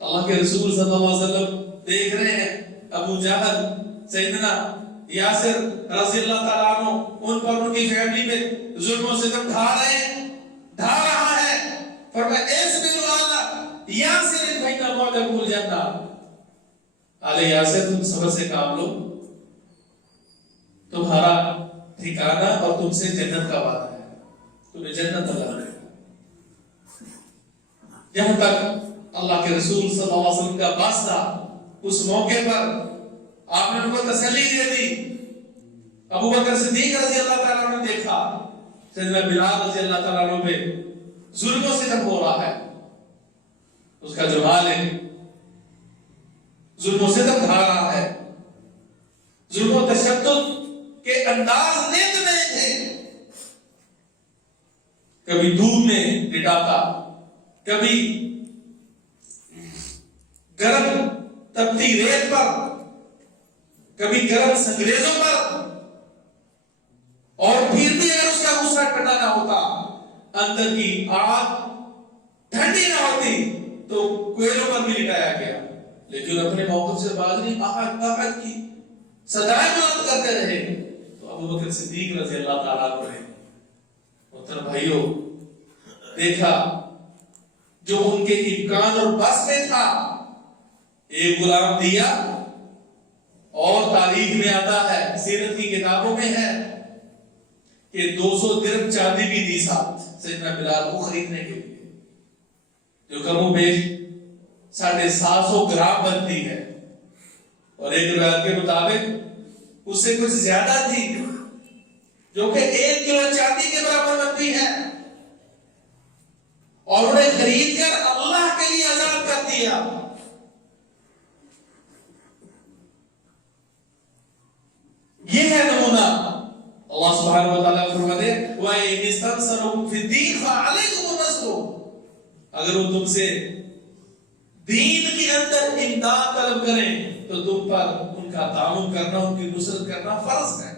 اللہ کے رسول صلی اللہ علیہ وسلم دیکھ رہے ہیں ابو جہل سیدنا یاسر رضی اللہ تعالیٰ عنہ ان پر ان کی فیملی میں ظلم و ستم ڈھا رہا ہے. فرمایا اصبروا علی یاسر فإن موعدکم الجنہ. آل یاسر تم صبر سے کام لو، تمہارا ٹھکانہ اور تم سے جنت کا وعدہ ہے، تمہیں جنت اللہ دے گا. یہاں تک اللہ کے رسول صلی اللہ علیہ وسلم کا باس تھا. اس موقع پر آپ نے ان کو تسلی دے دی. ابو بکر صدیق رضی اللہ تعالیٰ عنہ نے دیکھا سیدنا بلال رضی اللہ تعالیٰ عنہ پہ ظلم و ستم ہو رہا ہے، اس کا جو حال ہے ظلم و ستم ڈھا رہا ہے. ظلم و تشدد کے انداز نیک نئے تھے. کبھی دودھ میں لٹاتا، کبھی گرم تپتی ریت پر، کبھی گرم سنگریزوں پر، اور پھر بھی اگر اس کا غصہ ٹھنڈا ہوتا، اندر کی آگ ٹھنڈی نہ ہوتی تو کوئلوں پر بھی لٹایا گیا. لیکن اپنے موقف سے باز نہیں، آہت کی صدائیں بلند کرتے رہے. تو ابو بکر صدیق رضی اللہ تعالیٰ عنہ نے محترم بھائیوں دیکھا جو ان کے امکان اور بس میں تھا، ایک غلام دیا. اور تاریخ میں آتا ہے، سیرت کی کتابوں میں ہے کہ 200 درہم چاندی بھی دی ساتھ سیدنا بلال کو خریدنے کے لیے، جو کم و بیش 750 گرام بنتی ہے. اور ایک روایت کے مطابق اس سے کچھ زیادہ تھی، جو کہ 1 کلو چاندی کے برابر بنتی ہے. اور انہیں خرید کر اللہ کے لیے آزاد کر دیا. یہ ہے نمونہ. اللہ سبحانہ و تعالیٰ فرماتے ہیں وَإِنِ اسْتَنصَرُكُمْ فِي الدِّينِ فَعَلَيْكُمُ النَّصْرُ. اگر وہ تم سے دین کے اندر امداد طلب کریں تو تم پر ان کا تعاون کرنا، ان کی نصرت کرنا فرض ہے.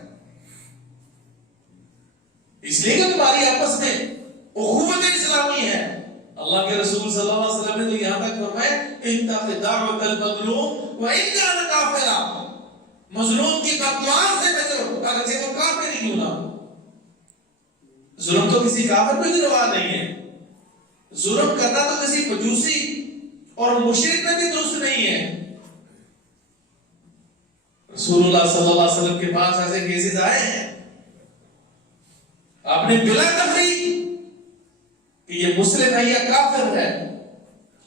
اس لیے کہ تمہاری آپس میں اخوت اسلامی ہے. اللہ کے رسول صلی اللہ علیہ وسلم نے تو یہاں تک فرمایا اتق دعوۃ المظلوم وإن كان کافرا. مظلوم کی بددعا سے بچو اگرچہ وہ کافر ہی کیوں نہ ہو. ظلم تو کسی کافر پہ بھی روا نہیں ہے. ظلم کرنا تو کسی مجوسی اور مشرک میں بھی درست نہیں ہے. رسول اللہ صلی اللہ علیہ وسلم کے پاس ایسے کیسز آئے ہیں، آپ نے بلا تفریق کہ یہ مسلم ہے یا کافر ہے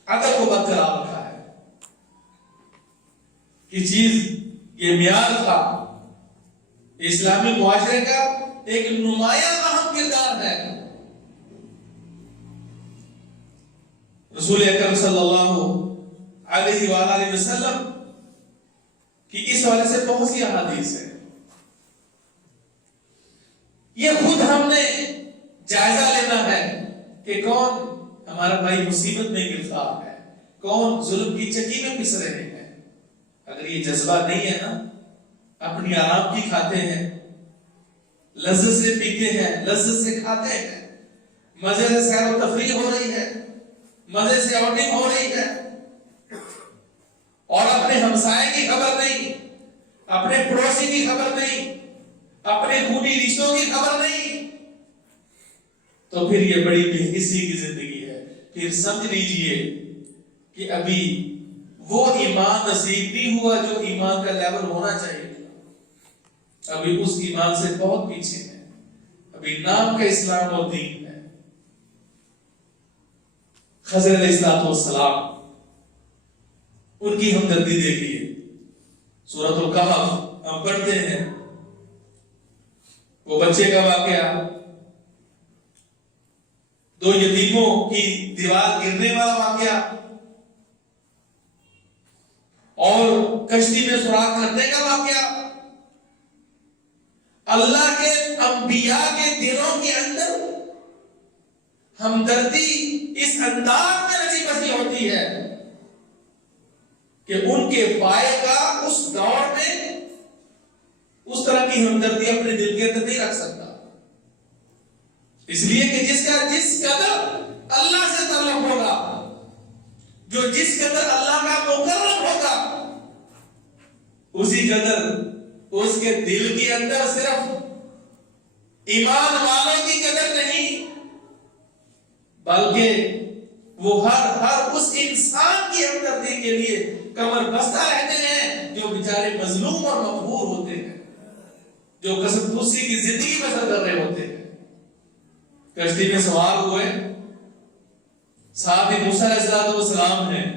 عدل کو برقرار رکھا ہے. کہ چیز یہ معیار تھا. اسلامی معاشرے کا ایک نمایاں اہم کردار ہے. رسول اکرم صلی اللہ علیہ وآلہ وسلم کی اس حوالے سے بہت سی احادیث ہیں. یہ خود ہم نے جائزہ لینا ہے کہ کون ہمارا بھائی مصیبت میں گرفتار ہے، کون ظلم کی چکی میں پس رہے ہیں. اگر یہ جذبہ نہیں ہے نا، اپنی آرام کی کھاتے ہیں، لذت سے پیتے ہیں، لذت سے کھاتے ہیں، مزے سے سیر و تفریح ہو رہی ہے، مزے سے آؤٹنگ ہو رہی ہے، اور اپنے ہمسائے کی خبر نہیں، اپنے پڑوسی کی خبر نہیں، اپنے خونی رشتوں کی خبر نہیں، تو پھر یہ بڑی بے حسی کی زندگی ہے. پھر پھر سمجھ لیجئے کہ ابھی وہ ایمان نصیب نہیں ہوا جو ایمان کا لیول ہونا چاہیے تھا. ابھی اس ایمان سے بہت پیچھے ہے. ابھی نام کا اسلام اور دین ہے. خضر علیہ السلام ان کی ہمدردی دیکھیے. سورۃ الکہف ہم پڑھتے ہیں وہ بچے کا واقعہ, 2 یتیموں کی دیوار گرنے والا واقعہ, اور کشتی میں سوراخ کرنے کا واقعہ. اللہ کے انبیاء کے دلوں کے اندر ہمدردی اس انداز میں رچی بسی ہوتی ہے کہ ان کے فائقہ اس دور میں اس طرح کی ہمدردی اپنے دل کے اندر نہیں رکھ سکتا. اس لیے کہ جس قدر اللہ سے تعلق ہوگا, جو جس قدر اللہ کا مقرب ہوگا, اسی قدر اس کے دل کے اندر صرف ایمان والوں کی قدر نہیں, بلکہ وہ ہر اس انسان کی ہمدردی کے لیے کمر بستہ رہتے ہیں جو بیچارے مظلوم اور مقہور ہوتے ہیں, جو کسب کشی کی زندگی بسر کر رہے ہوتے ہیں. کشتی میں سوار ہوئے, ساتھ ہی موسیٰ علیہ السلام ہیں.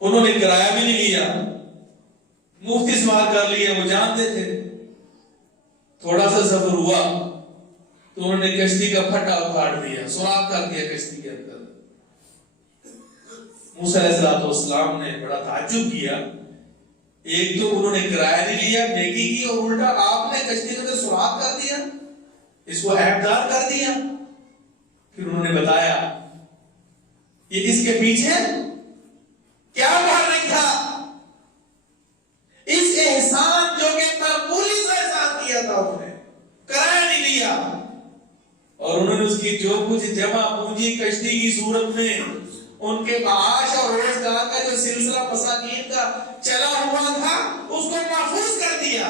انہوں نے کرایہ بھی نہیں لیا, مفتی سوار کر لیا. وہ جانتے تھے تھوڑا سا سفر ہوا تو انہوں نے کشتی کا پھٹا اکھاڑ دیا, سوراخ کر دیا کشتی کے اندر. موسیٰ علیہ السلام نے بڑا تعجب کیا. ایک تو انہوں نے کرایہ نہیں لیا, نیکی کی, اور الٹا آپ نے کشتی کے اندر سوراخ کر دیا, اس کو عیبدار کر دیا. پھر انہوں نے بتایا یہ اس کے پیچھے کیا کارن تھا. اس احسان جو کہ معمولی سا احسان کیا تھا, انہوں نے کرایہ نہیں لیا, اور انہوں نے اس کی جو کچھ جمع پونجی کشتی کی صورت میں ان کے معاش اور روزگار کا جو سلسلہ مساکین کا چلا ہوا تھا اس کو محفوظ کر دیا.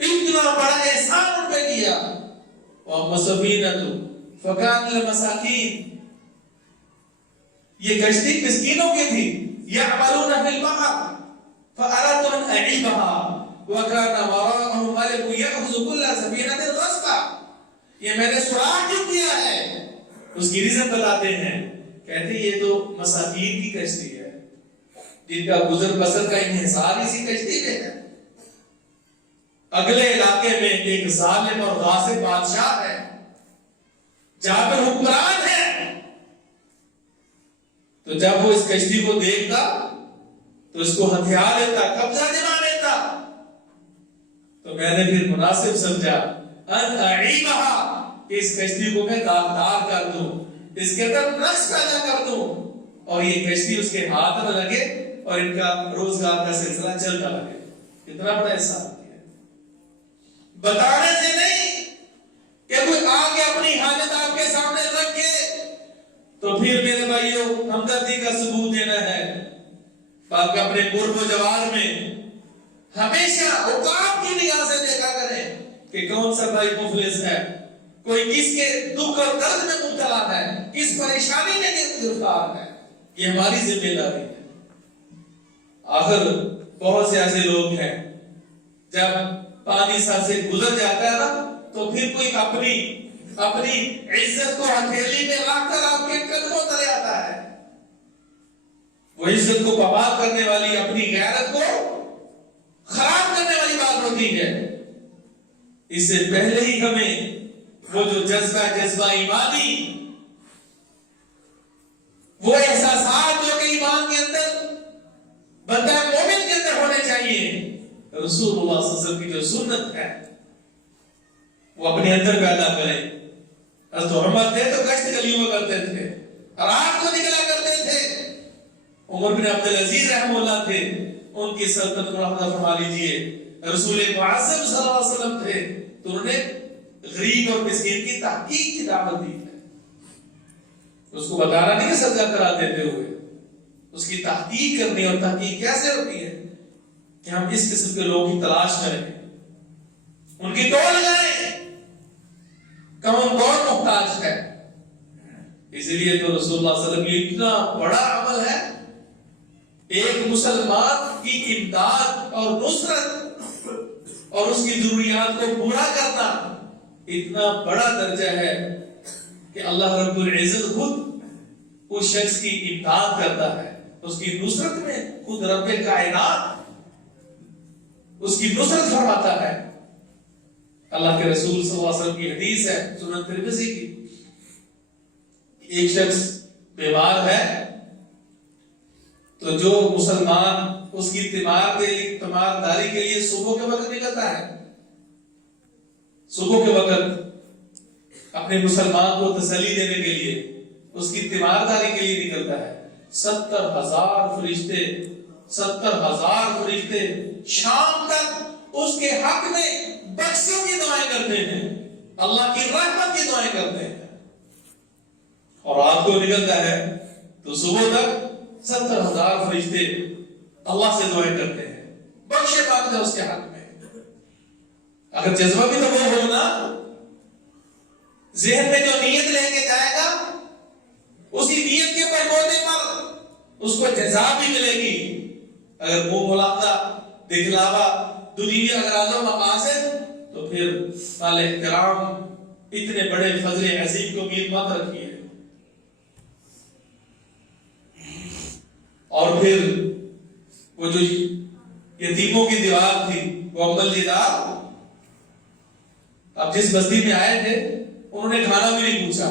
اتنا بڑا احسان ان پہ کیا. وَمَسَفِينَةُ فَكَانَتْ لِلْمَسَاكِينَ, یہ کشتی مسکینوں کی تھی. يَعْمَلُونَ فِي الْبَحْرِ فَأَرَدْتُ أَنْ أَعِيبَهَا وَكَانَ وَرَاءَهُمْ مَلَكٌ يَأْخُذُ كُلَّ سَفِينَةٍ غَصْبًا. یہ میں نے سوراخ جو کیا ہے اس کی ریزن بتاتے ہیں, کہتے یہ تو مساکین کی کشتی ہے جن کا گزر بسر کا انحصار اسی کشتی میں ہے. اگلے علاقے میں ایک ظالم اور غاصب بادشاہ ہے, جابر حکمران ہے. تو جب وہ اس کشتی کو دیکھتا تو اس کو ہتھیا لیتا, قبضہ جما لیتا. تو میں نے پھر مناسب سمجھا ان اعیبها کہ اس کشتی کو میں داغدار کر دوں, اس کے اندر نقص پیدا کر دوں, اور یہ کشتی اس کے ہاتھ میں لگے اور ان کا روزگار کا سلسلہ چلتا لگے. کتنا بڑا احسان کیا. بتانے سے نہیں کہ کوئی آگے اپنی حالت آپ کے سامنے رکھے تو پھر میرے بھائیوں ہمدردی کا ثبوت دینا ہے, بلکہ اپنے قرب و جوار میں ہمیشہ اوقات کی نگاہ سے دیکھا کریں کہ کون سا بھائی مفلس ہے, کوئی کس کے دکھ اور درد میں مبتلا ہے, کس پریشانی میں گرفتار ہے. یہ ہماری ذمہ داری ہے. آخر بہت سے ایسے لوگ ہیں جب پانی سر سے گزر جاتا ہے نا تو پھر کوئی اپنی عزت کو ہتھیلی میں رکھ کر آپ کے قدموں تلے آتا ہے. وہ عزت کو پامال کرنے والی, اپنی غیرت کو خراب کرنے والی بات ہوتی ہے. اس سے پہلے ہی ہمیں وہ جو جذبہ ایمانی, وہ احساسات جو کہ ایمان کے اندر بندہ مومن کے اندر ہونے چاہیے, رسول اللہ صلی اللہ علیہ وسلم کی جو سنت ہے وہ اپنے اندر پیدا کرے. حضرت عمر تھے تو کشت گلیوں کرتے تھے, رات کو نکلا کرتے تھے. عمر بن عبدالعزیز رحمہ اللہ تھے, ان کی سلطنت کو رحمت فرما لیجیے. رسول معظم صلی اللہ علیہ وسلم تھے تو انہوں نے غریب اور مسکین کی تحقیق کی دعوت دی ہے. اس کو بتانا نہیں سزا کرا دیتے ہوئے, اس کی تحقیق کرنی. اور تحقیق کیسے ہوتی ہے کہ ہم اس قسم کے لوگوں کی تلاش کریں, ان کی توڑ لگائیں, کون محتاج ہے. اس لیے تو رسول اللہ صلی اللہ علیہ وسلم یہ اتنا بڑا عمل ہے، ایک مسلمان کی امداد اور نصرت اور اس کی ضروریات کو پورا کرنا اتنا بڑا درجہ ہے کہ اللہ رب العزت خود اس شخص کی امداد کرتا ہے، اس کی نصرت میں خود رب کائنات اس کی نصرت فرماتا ہے. اللہ کے رسول صلی اللہ علیہ وسلم کی حدیث ہے سنن ترمذی کی، ایک شخص بیمار ہے تو جو مسلمان اس کی تیمارداری کے لیے صبح کے وقت نکلتا ہے، صبح کے وقت اپنے مسلمان کو تسلی دینے کے لیے اس کی تیمارداری کے لیے نکلتا ہے، 70,000 فرشتے شام تک اس کے حق میں بخشش کی دعائیں کرتے ہیں، اللہ کی رحمت کی دعائیں کرتے ہیں. اور رات کو نکلتا ہے تو صبح تک 70,000 فرشتے اللہ سے دعائیں کرتے ہیں، بخشے مانگتے ہیں اس کے حق میں. اگر جذبہ بھی تو وہ ہونا، ذہن میں جو نیت لے کے جائے گا اسی نیت کے پہنچنے پر اس کو جزا بھی ملے گی. اگر منہ ملاقہ دکھلاوا دنیوی اغراض و مقاصد تو پھر مال احترام اتنے بڑے فضل عظیم کو امید مت رکھیے. اور پھر وہ جو یتیموں کی دیوار تھی وہ عمل دیدار، اب جس بستی میں آئے تھے انہوں نے کھانا بھی نہیں پوچھا،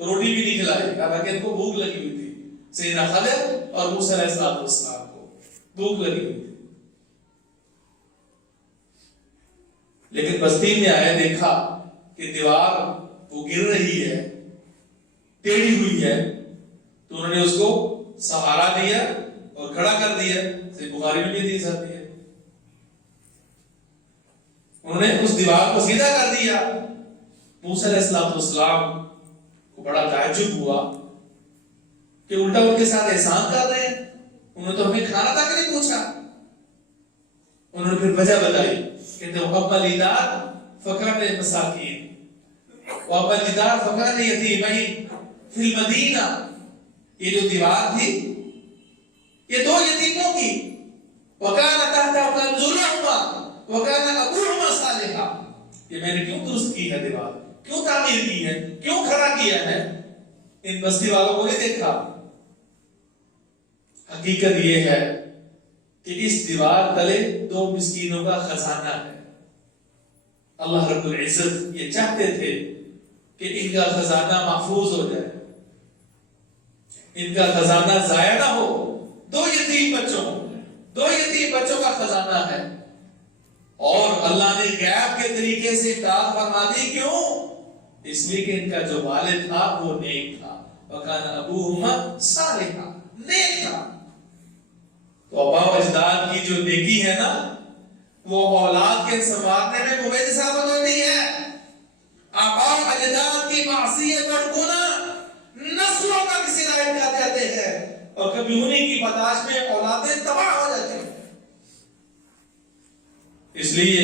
روٹی بھی نہیں کھلائی، حالانکہ ان کو بھوک لگی ہوئی تھی. سیدنا خضر اور موسیٰ علیہ السلام کو بھوک لگی ہوئی تھی. لیکن بستی میں آئے، دیکھا کہ دیوار وہ گر رہی ہے، ٹیڑھی ہوئی ہے، تو انہوں نے اس کو سہارا دیا اور کھڑا کر دیا. صحیح بخاری میں بھی حدیث آتی ہے، انہوں نے اس دیوار کو سیدھا کر دیا. موسیٰ علیہ السلام کو بڑا تعجب ہوا کہ الٹا ان کے ساتھ احسان کر رہے ہیں، انہوں نے تو ہمیں کھانا تک نہیں پوچھا. انہوں نے پھر وجہ بتائی، کہتے ہیں وَأَمَّا الْجِدَارُ فَكَانَ لِلْمَسَاكِينِ وَأَمَّا الْجِدَارُ فَكَانَ يَتِيمَيْنِ فِي الْمَدِينَةِ. یہ جو دیوار تھی یہ 2 یتیموں کی، وَكَانَ تَحْتَهُ كَنْزٌ لَهُمَا وَكَانَ أَبُوهُمَا صَالِحًا. یہ میں نے کیوں درست کی ہے دیوار، کیوں تعمیر کی ہے، کیوں کھڑا کیا ہے؟ ان بستی والوں کو نہیں دیکھا. حقیقت یہ ہے کہ اس دیوار تلے 2 مسکینوں کا خزانہ ہے. اللہ رب العزت یہ چاہتے تھے کہ ان کا خزانہ محفوظ ہو جائے، ان کا خزانہ ضائع نہ ہو. 2 یتیم بچوں کا خزانہ ہے، اور اللہ نے غیب کے طریقے سے امداد فرما دی. کیوں؟ اس لیے کہ ان کا جو والد تھا وہ نیک تھا، وَكَانَ أَبُوهُمَا صَالِحًا، نیک تھا. تو آباء و اجداد کی جو نیکی ہے نا، وہ اولاد کے سنوارنے میں مفید ثابت ہوتی ہے. آباء و اجداد کی معصیت اور گناہ نسلوں تک سرایت کر جاتے ہیں، اور کبھی انہی کی پاداش میں اولادیں تباہ ہو جاتی ہیں. اس لیے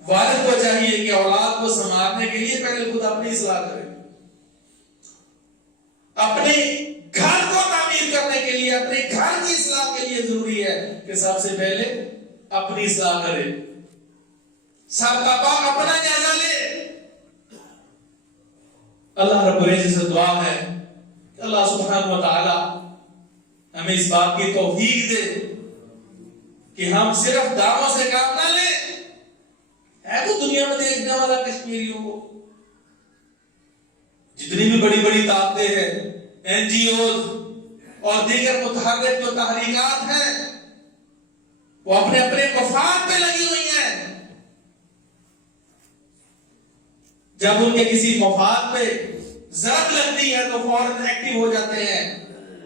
والد کو چاہیے کہ اولاد کو سنوارنے کے لیے پہلے خود اپنی اصلاح کرے، اپنے گھر کو تعمیر کرنے کے لیے، اپنے گھر کی اصلاح کے لیے ضروری ہے کہ سب سے پہلے اپنی اصلاح کرے. سب کا اپنا جائزہ لے. اللہ رب العزت سے دعا ہے کہ اللہ سبحانہ و تعالی ہمیں اس بات کی توفیق دے کہ ہم صرف دعووں سے کام نہ لیں. ہے تو دنیا میں دیکھنے والا کشمیریوں کو جتنی بھی بڑی بڑی طاقتیں ہیں، NGOs اور دیگر متحرک جو تحریکات ہیں، وہ اپنے اپنے مفاد پہ لگی ہوئی ہیں. جب ان کے کسی مفاد پہ ضرب لگتی ہے تو فوراً ایکٹیو ہو جاتے ہیں،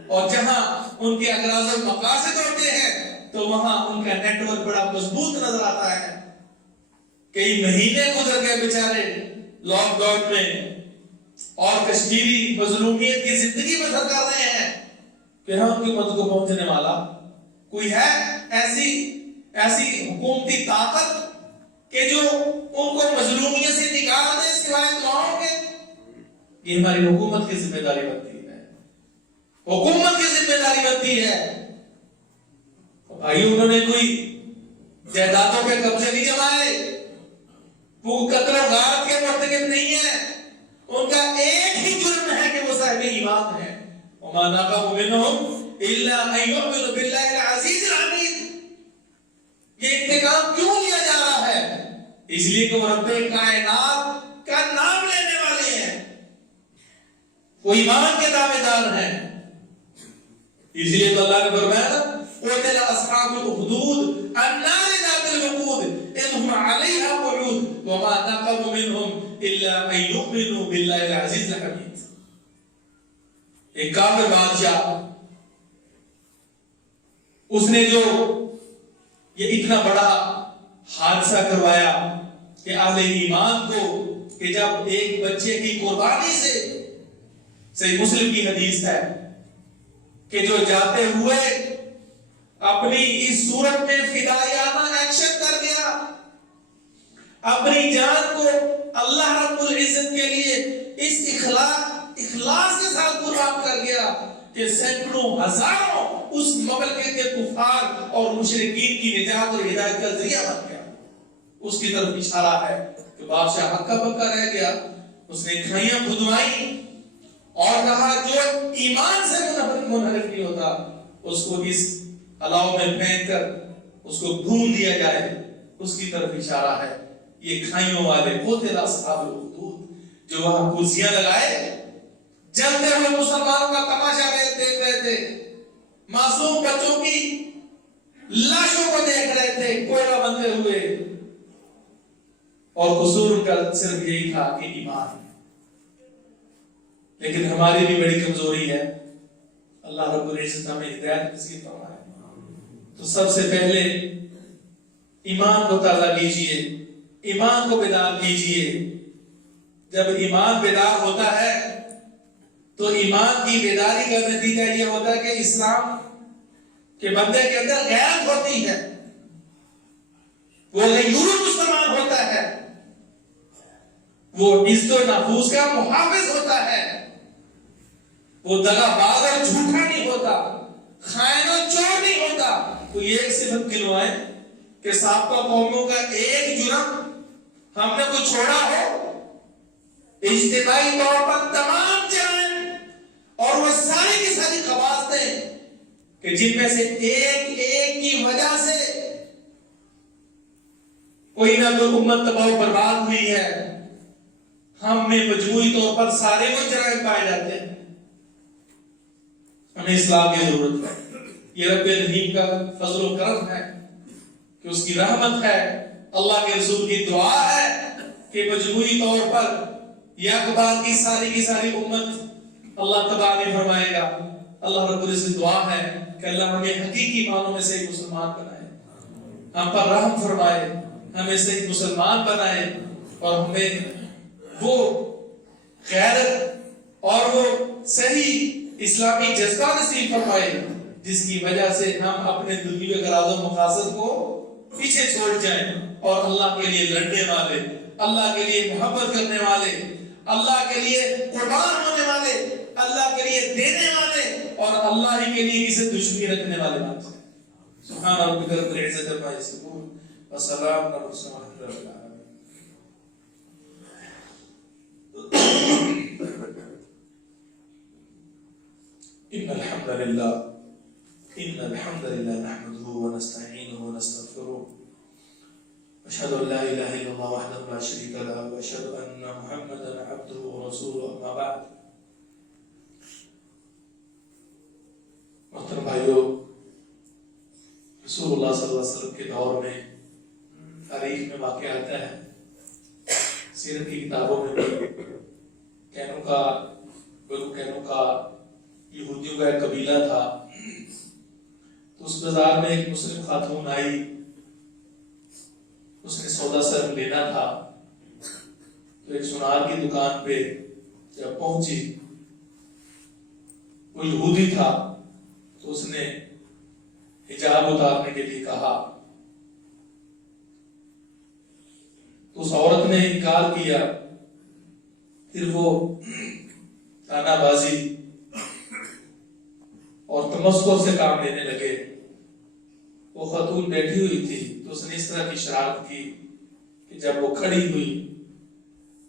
اور جہاں ان کے اغراض و مقاصد ہوتے ہیں تو وہاں ان کا نیٹ ورک بڑا مضبوط نظر آتا ہے. کئی مہینے گزر گئے بیچارے لاک ڈاؤن میں، اور کشمیری مظلومیت کی زندگی بسر کر رہے ہیں کہ ہم ان کی مدد کو پہنچنے والا کوئی ہے؟ ایسی حکومتی طاقت کہ جو ان کو مظلومیت سے نکال دے سوائے دعاؤں کے؟ یہ ہماری حکومت کی ذمہ داری بنتی ہے، حکومت کی ذمہ داری بنتی ہے۔ بھائی انہوں نے کوئی جائیدادوں پہ قبضے نہیں جمائے، وہ قتل و غارت کے مرتکب نہیں ہے، ان کا ایک ہی جرم ہے کہ وہ صاحب ایمان ہے۔ وما نقموا منهم الا ان يؤمنوا بالله العزيز الحميد۔ یہ انتقام کیوں لیا جا رہا ہے؟ اس لیے کہ وہ رب کائنات کا نام لینے والے ہیں، وہ ایمان کے دعوے دار ہیں۔ اس لیے تو اللہ نے فرمایا قتل اصحاب الخدود النار ذات الوقود اذ هم عليها قعود وما نقموا منهم الا ان يؤمنوا بالله العزيز الحميد۔ ایک کافر بادشاہ، اس نے جو یہ اتنا بڑا حادثہ کروایا کہ اہل ایمان کو، کہ جب ایک بچے کی قربانی سے، صحیح مسلم کی حدیث ہے کہ جو جاتے ہوئے اپنی اس صورت میں فدائیانہ ایکشن کر گیا، اپنی جان کو اللہ رب العزت کے لیے اس اخلاص کے ساتھ قربان کر گیا کہ سینکڑوں ہزاروں اس مملکت کے کفار اور مشرکین کی نجات اور ہدایت کا ذریعہ بن گیا۔ اس کی طرف اشارہ ہے کہ بادشاہ ہکا بکا رہ گیا، اس نے کھائیاں کھدوائیں اور کہا جو ایمان سے منحرف نہیں ہوتا اس کو اس الاؤ میں پھینک کر اس کو بھون دیا جائے، اس کی طرف اشارہ ہے۔ یہ کھائیوں والے قتل اصحاب الخدود جو وہاں کرسیاں لگائے جلتے ہوئے مسلمانوں کا تماشا دیکھ رہے تھے، معصوم بچوں کی لاشوں کو دیکھ رہے تھے کوئلہ بنتے ہوئے، اور قصور کا صرف یہی تھا کہ ایمان۔ لیکن ہماری بھی بڑی کمزوری ہے، اللہ رب العزت ہمیں ہدایت نصیب فرمائے۔ تو سب سے پہلے ایمان کو تازہ کیجئے، ایمان کو بیدار کیجئے۔ جب ایمان بیدار ہوتا ہے تو ایمان کی بیداری کا نتیجہ یہ ہوتا ہے کہ اسلام کے بندے کے اندر غیرت ہوتی ہے، وہ غیور مسلمان ہوتا ہے، وہ عزت و نفوس کا محافظ ہوتا ہے، وہ دغا باز اور جھوٹا نہیں ہوتا، خائن و چور نہیں ہوتا۔ تو یہ ایک صفت گنوائے کہ سابقہ قوموں کا ایک جرم ہم نے کوئی چھوڑا ہو، اجتماعی طور پر تمام جرائم اور وہ ساری کی ساری خباثتیں کہ جن میں سے ایک کی وجہ سے کوئی نہ کوئی امت تباہ و برباد ہوئی ہے، ہم میں مجموعی طور پر سارے وہ جرائم پائے جاتے ہیں۔ ہمیں اصلاح کی ضرورت ہے۔ یہ رب رحیم کا فضل و کرم ہے کہ اس کی رحمت ہے، اللہ کے رسول کی دعا ہے کہ مجموعی طور پر یا بعد کی ساری امت اللہ تباہ نہیں فرمائے گا۔ اللہ رب العزت دعا ہے کہ اللہ ہمیں حقیقی معنوں میں صحیح مسلمان بنائے، ہم پر رحم فرمائے، ہمیں صحیح مسلمان بنائے، اور ہمیں وہ غیرت اور وہ صحیح اسلامی جذبہ نصیب فرمائے جس کی وجہ سے ہم اپنے دنیوی غراض و مقاصد کو پیچھے چھوڑ جائیں اور اللہ کے لیے لڑنے والے، اللہ کے لیے محبت کرنے والے، اللہ کے لیے قربان ہونے والے، اللہ کے لیے دینے والے اور اللہ ہی کے لیے اسے دشمنی رکھنے والے بات ہے۔ سبحان ربک رب العزت عما یصفون وسلام علی المرسلین والحمد للہ رب العالمین۔ إن الحمد لله نحمده ونستعينه ونستغفره أشهد أن لا إله إلا الله وحده لا شريك له وأشهد أن محمدا عبده ورسوله أما بعد۔ محترم بھائیو، رسول اللہ صلی اللہ علیہ وسلم کے دور میں تاریخ میں واقع آتا ہے، سیرت کی کتابوں میں بھی بنو کینوکا یہودیوں کا ایک قبیلہ تھا۔ تو اس بازار میں ایک مسلم خاتون آئی، اس نے سودا صرف لینا تھا، تو ایک سونار کی دکان پہ جب پہنچی، وہ یہودی تھا، تو اس نے حجاب اتارنے کے لیے کہا، اس عورت نے انکار کیا، پھر وہ تانا بازی اور تمسخر سے کام لینے لگے۔ وہ خاتون بیٹھی ہوئی تھی تو اس نے اس طرح کی شرارت کی کہ جب وہ کھڑی ہوئی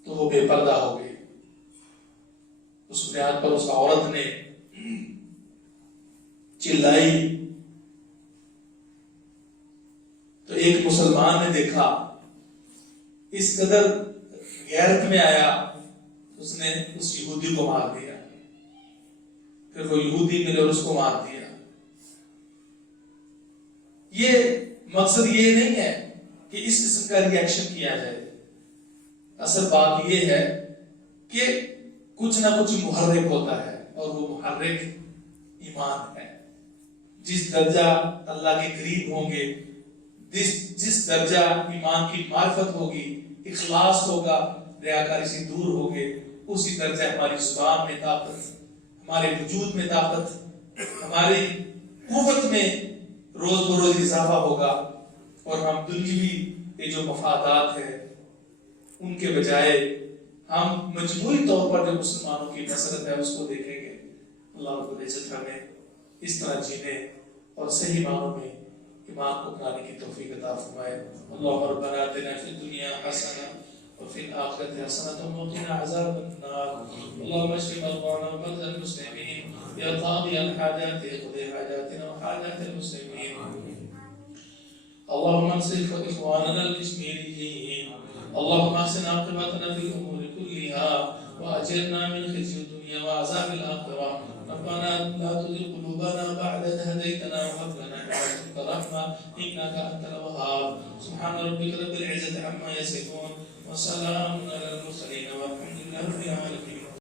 تو وہ بے پردہ ہو گئی۔ اس بنیاد پر اس عورت نے چلائی تو ایک مسلمان نے دیکھا، اس قدر غیرت میں آیا، اس نے اس یہودی کو مار دیا۔ پھر وہ یہودی ملے اور اس کو مار دیا۔ یہ مقصد یہ نہیں ہے کہ اس قسم کا ری ایکشن کیا جائے، اصل بات یہ ہے کہ کچھ نہ کچھ محرک ہوتا ہے، اور وہ محرک ایمان ہے۔ جس درجہ اللہ کے قریب ہوں گے، جس درجہ ایمان کی معرفت ہوگی، اخلاص ہوگا، ریاکاری سے دور ہوگے، اسی درجہ ہماری زبان میں طاقت، ہمارے وجود میں طاقت، ہماری قوت میں روز بروز اضافہ ہوگا، اور ہم دنیوی یہ جو مفادات ہیں ان کے بجائے ہم مجموعی طور پر جو مسلمانوں کی نصرت ہے اس کو دیکھیں گے۔ اللہ رب العزت ہمیں اس طرح جینے اور صحیح معنوں میں ایمان کو اپنانے کی توفیق عطا فرمائے۔ اللہ ربنا آتنا فی الدنیا حسنہ وفي الآخرة حسنة وقنا عذاب النار۔ اللهم اشف مرضانا ومرضى المسلمين يا قاضي الحاجات اقض حاجاتنا وحاجات المسلمين۔ اللهم انصر إخواننا الكشميريين، اللهم احسن عاقبتنا في الأمور كلها وأجرنا من خزي الدنيا وعذاب الآخرة۔ ربنا لا تزغ قلوبنا بعد إذ هديتنا وهب لنا من لدنك رحمة إنك أنت الوهاب۔ سبحان ربك رب العزة عما يصفون وسلام على المرسلين والحمد لله رب العالمين۔